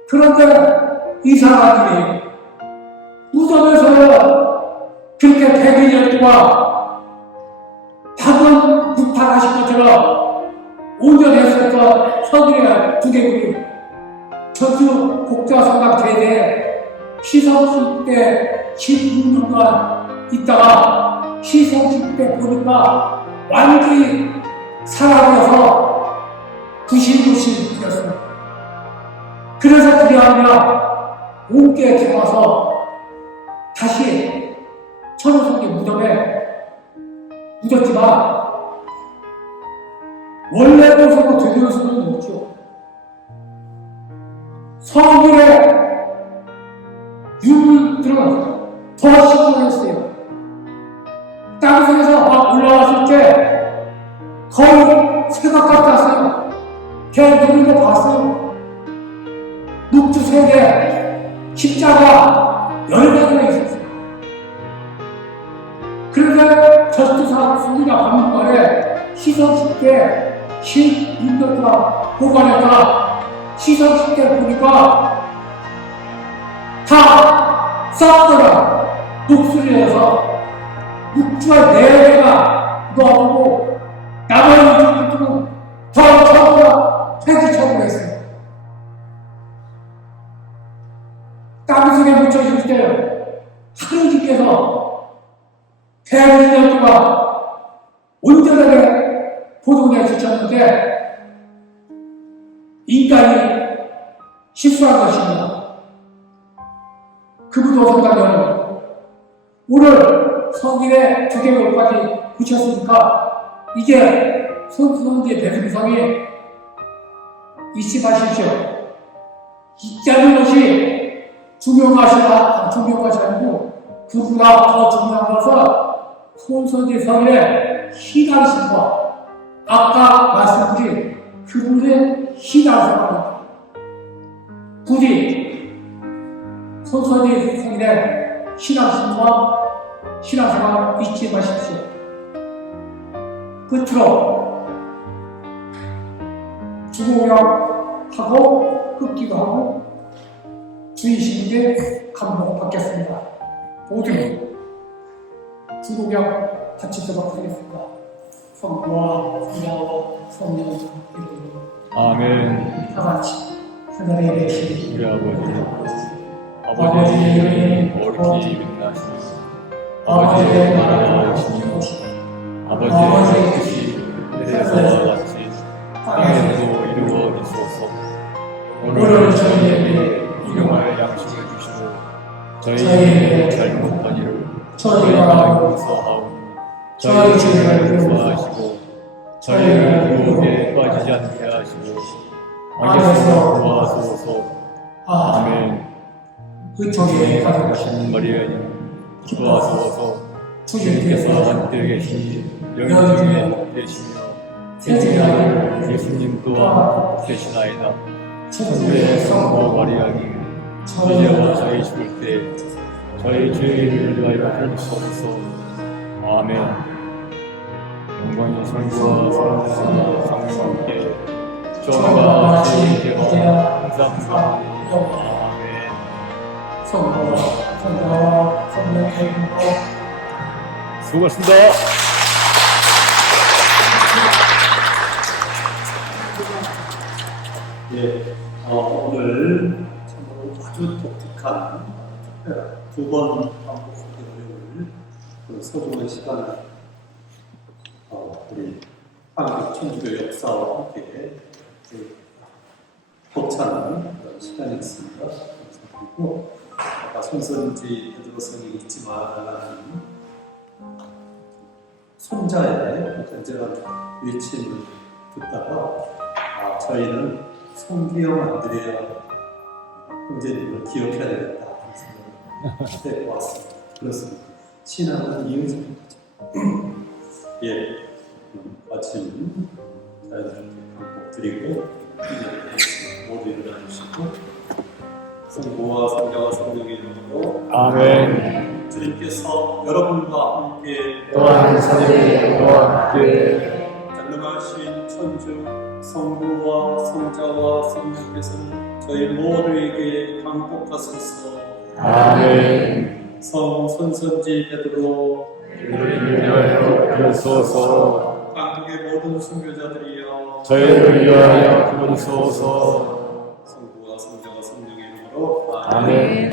그런데 이 사람들이 무덤에서 그렇게 100년 동안 방금 육탄하신 것처럼 온전했었던 성인의 두개골이 전주 복자성당 대대에 시성식 때 16년간 있다가 시성식 때 보니까 완전히 사라져서 부실부실 되었습니다. 그래서 그리하며 옥계에 들어와서 다시 천호성의 무덤에 묻었지만 원래 모습으로 되돌릴 수는 없죠. 성인의 유물들은 더 신고했어요. 땅속에서 막 올라왔을 때 거의 새가 같았어요. 걔 누른 거 봤어요. 묵주 3개, 십자가 10개가 있었어요. 그런데 전투사 수리가 박물관에 시성식 때 16년 동안 보관했다. 시성식 때 보니까 다 썩더라. 녹슬려서 묵주가 4개가 넣고 나머지 6개는 더 처분가 폐지 처분했어요. 땅속에 묻혀있을 때 하느님께서 100년 동안 온전하게 보존해 주셨는데 인간이 실수한 것입니다. 그분도 성당은 오늘 성인의 2개월까지 붙였으니까 이제 손수원지의 대승성이 잊지 마십시오. 잊지 않는 것이 중요한 것이 아니고 그보다 더 중요한 것은 손수원지 성인의 희단심과 아까 말씀드린 그분의 희단심입니다. 부디 손수원지 성인의 희단심과 신앙생활 잊지 마십시오. 끝으로 주공양하고 끊기도 하고 주이신께 감동받겠습니다. 모두 주곡약 바치도록 하겠습니다. 성부와 성자와 성령 이름으로 아멘. 다 같이 하늘에 계신 우리 아버지, 아버지의 이름이 어렵게 빛나시고 아버지의 나라가 나라가 오시며 오시고 아버지의 뜻이 하늘에서와 같이 땅에서도 이루어지소서. 오늘 저희에게 일용할 양식을 주시고 저희에게 저희의 잘못한 일을 저희가 용서하오니 저희 죄를 저희를 용서하시고 저희를 유혹에 빠지지 않게 하시고 악에서 구하소서. 아멘. 의쪽에 가득하신 하신 마리아님 기뻐하소서. 주님께서 주님께서 함께 계시니 영이 영이 중에 복되시며 세상에 예수님 또한 복되시나이다. 천주의 성모 성모 마리아님 이제와 저희 죽을 때 저희 죄를 위하여 용서하소서. 아멘. 영광이 성부와 성자와 성령께 처음과 지금과 항상 아멘. 성모와 성자와 성령의 이름으로 수고하셨습니다. 예, 오늘 참으로 아주 독특한 두 번 반복하기 어려울 그 소중한 시간을 우리 한국 천주교 역사와 함께 벅찬 그런 시간이었습니다. 그리고 아까 손선지 베드로 성이 잊지 말아라는 손자의 간절한 외침을 듣다가 저희는 송기영 안드레아 형제님을 기억해야 되겠다 하는 생각을 해고 왔습니다. 그렇습니다. 신앙은 이어지는 거죠. 예, 마침 자녀들한테 반복 드리고 모두 일어나 주시고 성부와 성자와 성령의 이름으로 아멘. 주님께서 여러분과 함께 또한 사제와 함께 전능하신 천주 성부와 성자와 성령께서는 저희 모두에게 강복하소서. 아멘. 성 손선지 베드로 우리를 위하여 기도소서. 한국의 모든 순교자들이여 저희를 위하여 기도소서. 성부와 성자와 성령의 이름으로 아멘.